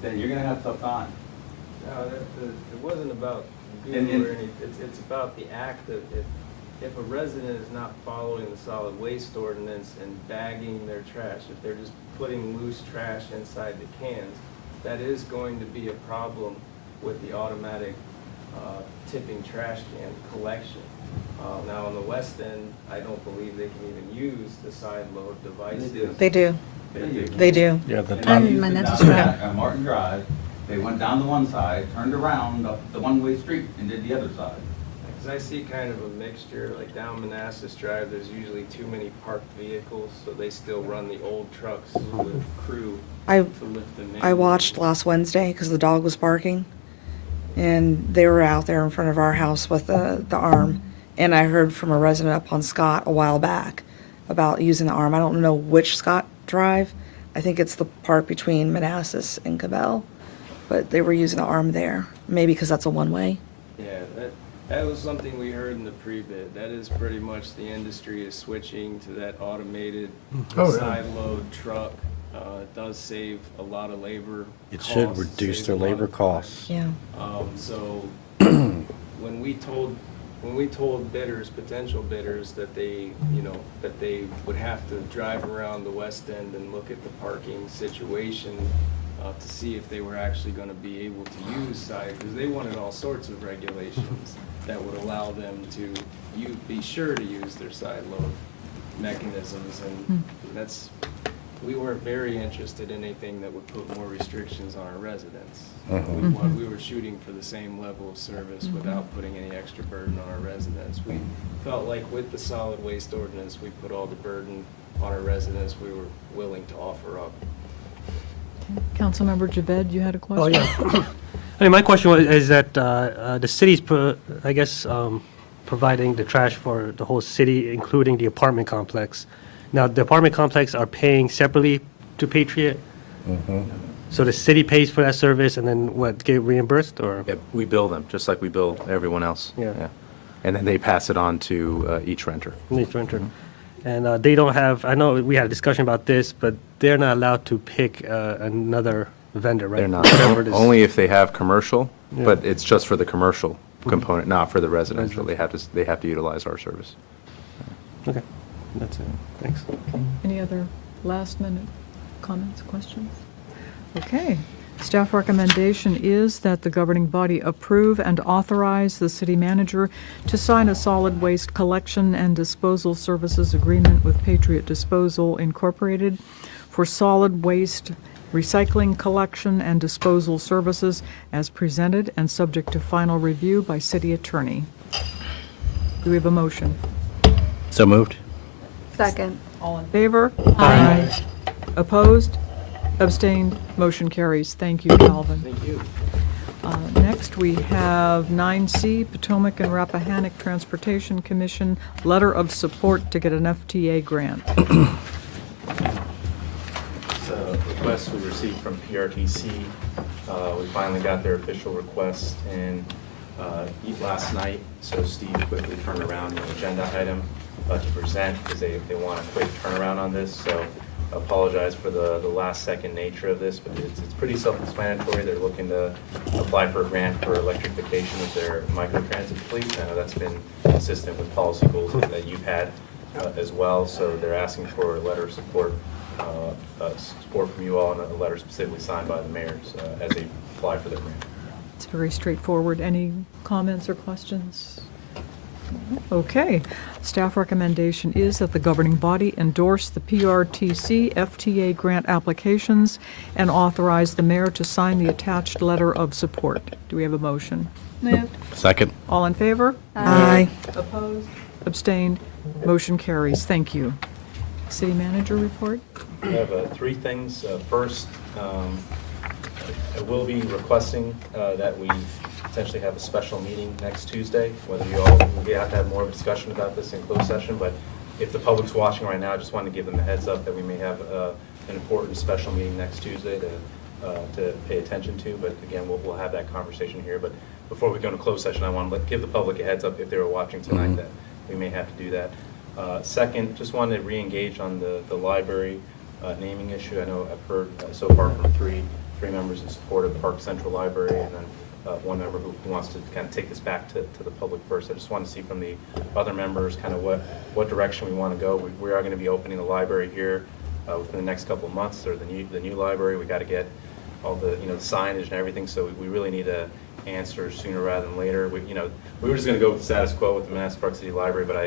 then you're gonna have a tough time. No, it wasn't about And- Google or anything. It's about the act of, if a resident is not following the solid waste ordinance and bagging their trash, if they're just putting loose trash inside the cans, that is going to be a problem with the automatic tipping trash can collection. Now, on the west end, I don't believe they can even use the side load device. They do. They do. Yeah, the And top. they used it Manassas down Drive. at Martin Drive. They went down the one side, turned around up the one-way street and did the other side. Because I see kind of a mixture, like down Manassas Drive, there's usually too many parked vehicles, so they still run the old trucks with crew I to lift them in. I watched last Wednesday because the dog was barking, and they were out there in front of our house with the arm. And I heard from a resident up on Scott a while back about using the arm. I don't know which Scott Drive. I think it's the part between Manassas and Cabell, but they were using the arm there. Maybe because that's a one-way. Yeah, that was something we heard in the pre-bid. That is pretty much the industry is switching to that automated Oh, yeah. side load truck. It does save a lot of labor It should costs, reduce saves their a lot labor of time. costs. Yeah. So when we told bidders, potential bidders, that they would have to drive around the west end and look at the parking situation to see if they were actually going to be able to use side, because they wanted all sorts of regulations that would allow them to be sure to use their side load mechanisms, and that's, we weren't very interested in anything that would put more restrictions on our residents. We were shooting for the same level of service without putting any extra burden on our residents. We felt like with the solid waste ordinance, we put all the burden on our residents we were willing to offer up. Councilmember Javed, you had a question? Oh, yeah. I mean, my question is that the city's, providing the trash for the whole city, including the apartment complex. Now, the apartment complex are paying separately to Patriot? So the city pays for that service and then what, get reimbursed, or? Yeah, we bill them, just like we bill everyone else. Yeah. And then they pass it on to each renter. Each renter. And they don't have, I know we had a discussion about this, but they're not allowed to pick another vendor, right? They're not, Whatever it is. only if they have commercial, Yeah. but it's just for the commercial component, not for the residential. They have to utilize our service. Okay, that's it. Thanks. Any other last-minute comments, questions? Okay. Staff recommendation is that the governing body approve and authorize the city manager to sign a solid waste collection and disposal services agreement with Patriot Disposal Incorporated for solid waste recycling, collection, and disposal services as presented and subject to final review by city attorney. Do we have a motion? So moved? Second. All in favor? Aye. Opposed? Abstained? Motion carries. Thank you, Calvin. Thank you. Next, we have 9C, Potomac and Rappahannock Transportation Commission, letter of support to get an FTA grant. It's a request we received from PRTC. We finally got their official request in last night, so Steve quickly turned around an agenda item to present because they want a quick turnaround on this. So apologize for the last second nature of this, but it's pretty self-explanatory. They're looking to apply for a grant for electrification of their microtransit fleet. I know that's been consistent with policy goals that you've had as well. So they're asking for a letter of support from you all, and a letter specifically signed by the mayors as they apply for the grant. It's very straightforward. Any comments or questions? Okay. Staff recommendation is that the governing body endorse the PRTC FTA grant applications and authorize the mayor to sign the attached letter of support. Do we have a motion? Moved. Second? All in favor? Aye. Opposed? Abstained? Motion carries. Thank you. City manager report? I have three things. First, I will be requesting that we potentially have a special meeting next Tuesday, whether you all, we have to have more of a discussion about this in closed session, but if the public's watching right now, I just wanted to give them a heads up that we may have an important special meeting next Tuesday to pay attention to, but again, we'll have that conversation here. But before we go into closed session, I want to give the public a heads up if they were watching tonight that we may have to do that. Second, just wanted to re-engage on the library naming issue. I know I've heard so far from three members in support of Park Central Library, and then one member who wants to kind of take this back to the public first. I just want to see from the other members kind of what direction we want to go. We are going to be opening the library here within the next couple of months, or the new library. We got to get all the the signage and everything, so we really need to answer sooner rather than later. We were just going to go with the status quo with the Manassas Park City Library, but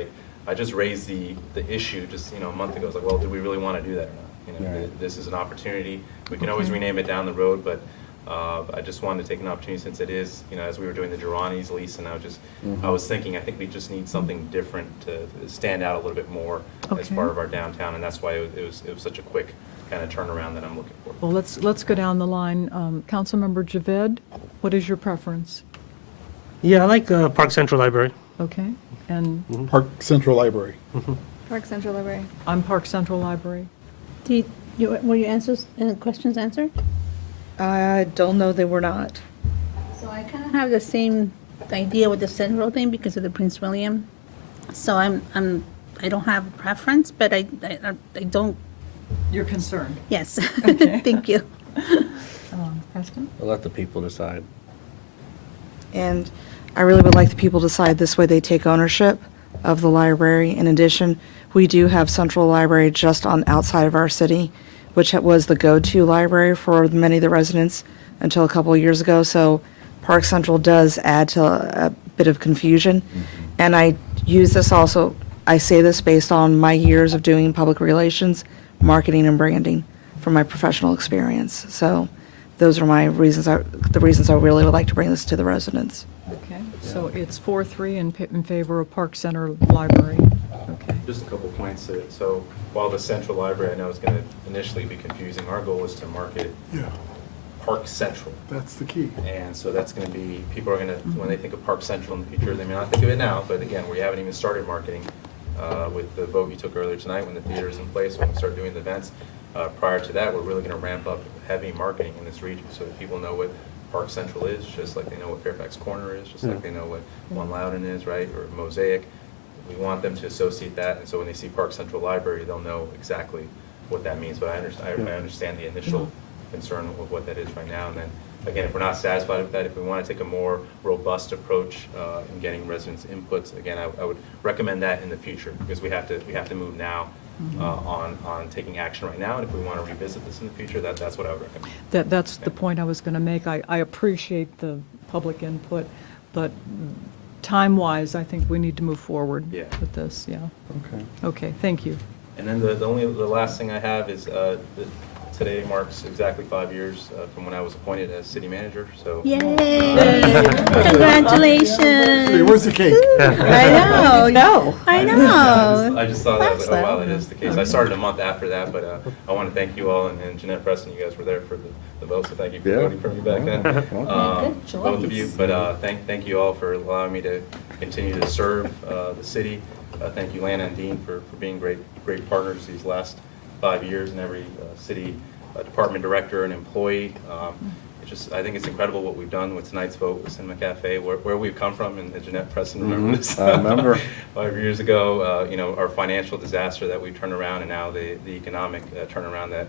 I just raised the issue just a month ago. I was like, well, do we really want to do that or not? This is an opportunity. We can always rename it down the road, but I just wanted to take an opportunity since it is, as we were doing the Jirani's lease, and I was thinking, I think we just need something different to stand out a little bit more as Okay. part of our downtown, and that's why it was such a quick kind of turnaround that I'm looking for. Well, let's go down the line. Councilmember Javed, what is your preference? Yeah, I like Park Central Library. Okay, and Park Central Library. Park Central Library. I'm Park Central Library. Were your questions answered? I don't know, they were not. So I kind of have the same idea with the Central thing because of the Prince William. So I don't have a preference, but I don't. You're concerned. Yes. Okay. Thank you. Preston? We'll let the people decide. And I really would like the people to decide this way they take ownership of the library. In addition, we do have Central Library just on outside of our city, which was the go-to library for many of the residents until a couple of years ago. So Park Central does add to a bit of confusion. And I use this also I say this based on my years of doing public relations, marketing, and branding from my professional experience. So those are my reasons, the reasons I really would like to bring this to the residents. Okay, so it's 4-3 in favor of Park Center Library. Okay. Just a couple points. So while the central library I know is going to initially be confusing, our goal is to market Yeah, Park Central. that's the key. And so that's going to be, people are going to, when they think of Park Central in the future, they may not think of it now, but again, we haven't even started marketing with the vote you took earlier tonight when the theater is in place, when we start doing the events. Prior to that, we're really going to ramp up heavy marketing in this region so that people know what Park Central is, just like they know what Fairfax Corner is, just like they know what One Loudon is, right, or Mosaic. We want them to associate that, and so when they see Park Central Library, they'll know exactly what that means. But I understand the initial concern of what that is right now. And then, again, if we're not satisfied with that, if we want to take a more robust approach in getting residents' inputs, again, I would recommend that in the future, because we have to move now on taking action right now. And if we want to revisit this in the future, that's what I would recommend. That's the point I was going to make. I appreciate the public input, but time-wise, I think we need to move forward Yeah. with this, yeah. Okay. Okay, thank you. And then the last thing I have is that today marks exactly 5 years from when I was appointed as city manager, so. Yay! Congratulations! Hey, where's the cake? I know. I know. I just saw that, I was like, oh, wow, Awesome. that is the case. I started a month after that, but I want to thank you all, and Jeanette Preston, you guys were there for the vote, so thank you for Yeah. voting for me back then. Good Both of you, choice. but thank you all for allowing me to continue to serve the city. Thank you, Lana and Dean, for being great partners these last 5 years, and every city department director and employee. I think it's incredible what we've done with tonight's vote with Cinema Cafe, where we've come from, and Jeanette Preston, remember this? I remember. 5 years ago, our financial disaster that we've turned around, and now the economic turnaround that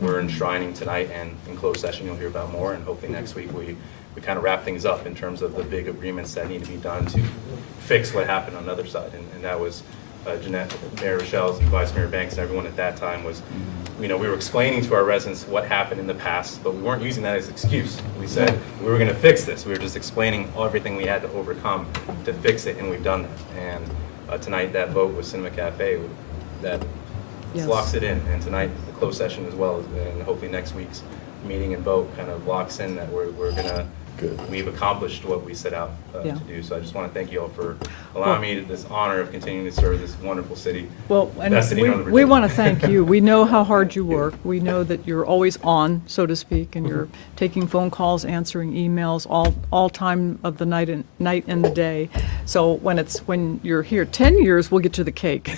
we're enshrining tonight, and in closed session you'll hear about more, and hopefully next week we kind of wrap things up in terms of the big agreements that need to be done to fix what happened on the other side, and that was Jeanette, Mayor Rochelle's, and Vice Mayor Banks, and everyone at that time was, we were explaining to our residents what happened in the past, but we weren't using that as an excuse. We said we were going to fix this. We were just explaining everything we had to overcome to fix it, and we've done that. And tonight, that vote with Cinema Cafe, that Yes. locks it in. And tonight, the closed session as well, and hopefully next week's meeting and vote kind of locks in that we're going to, we've accomplished what we set out Yeah. to do. So I just want to thank you all for allowing me this honor of continuing to serve this wonderful city. Well, and Best city in Northern we Virginia. want to thank you. We know how hard you work. We know that you're always on, so to speak, and you're taking phone calls, answering emails, all time of the night and the day. So when you're here 10 years, we'll get to the cake.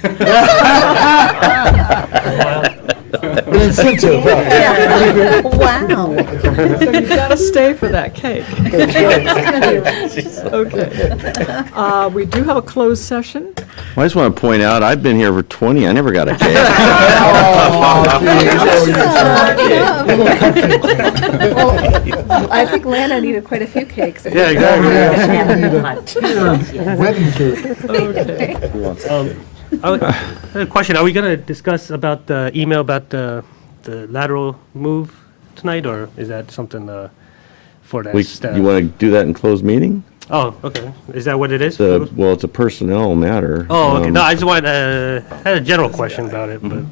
An incentive, huh? Wow. So you've got to stay for that cake. Okay. We do have a closed session. I just want to point out, I've been here for 20, I never got a cake. I think Lana needed quite a few cakes. Yeah, exactly. Wedding cake. Okay. I have a question. Are we going to discuss about the email about the lateral move tonight, or is that something for that staff? You want to do that in closed meeting? Oh, okay. Is that what it is? Well, it's a personnel matter. Oh, okay. No, I just wanted had a general question about it, but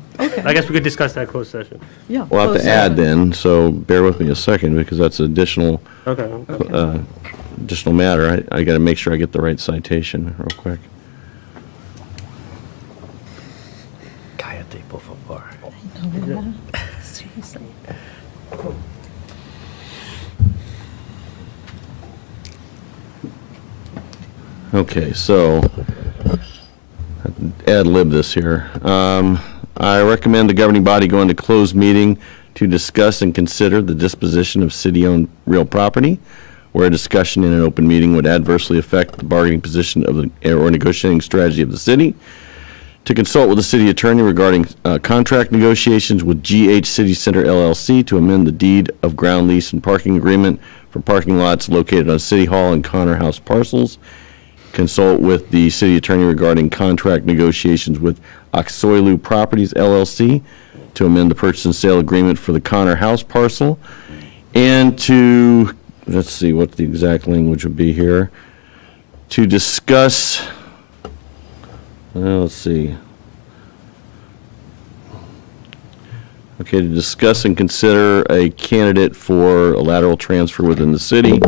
I guess we could discuss that closed session. Yeah. We'll have closed to add session. then, so bear with me a second, because that's additional Okay. additional matter. I got to make sure I get the right citation real quick. Cállate, por favor. Seriously. Okay, so ad lib this here. I recommend the governing body go into closed meeting to discuss and consider the disposition of city-owned real property, where a discussion in an open meeting would adversely affect the bargaining position of the or negotiating strategy of the city. To consult with the city attorney regarding contract negotiations with GH City Center LLC to amend the deed of ground lease and parking agreement for parking lots located on City Hall and Connor House parcels. Consult with the city attorney regarding contract negotiations with Oxoilu Properties LLC to amend the purchase and sale agreement for the Connor House parcel. And to, let's see what the exact language would be here, to discuss Let's see. Okay, to discuss and consider a candidate for a lateral transfer within the city,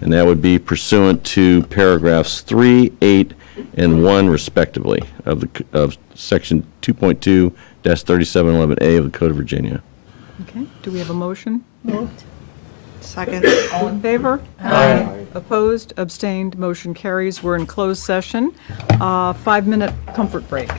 and that would be pursuant to paragraphs 3, 8, and 1 respectively of section 2.2-3711A of the Code of Virginia. Okay, do we have a motion? Second. All in favor? Aye. Opposed, abstained, motion carries. We're in closed session. 5-minute comfort break.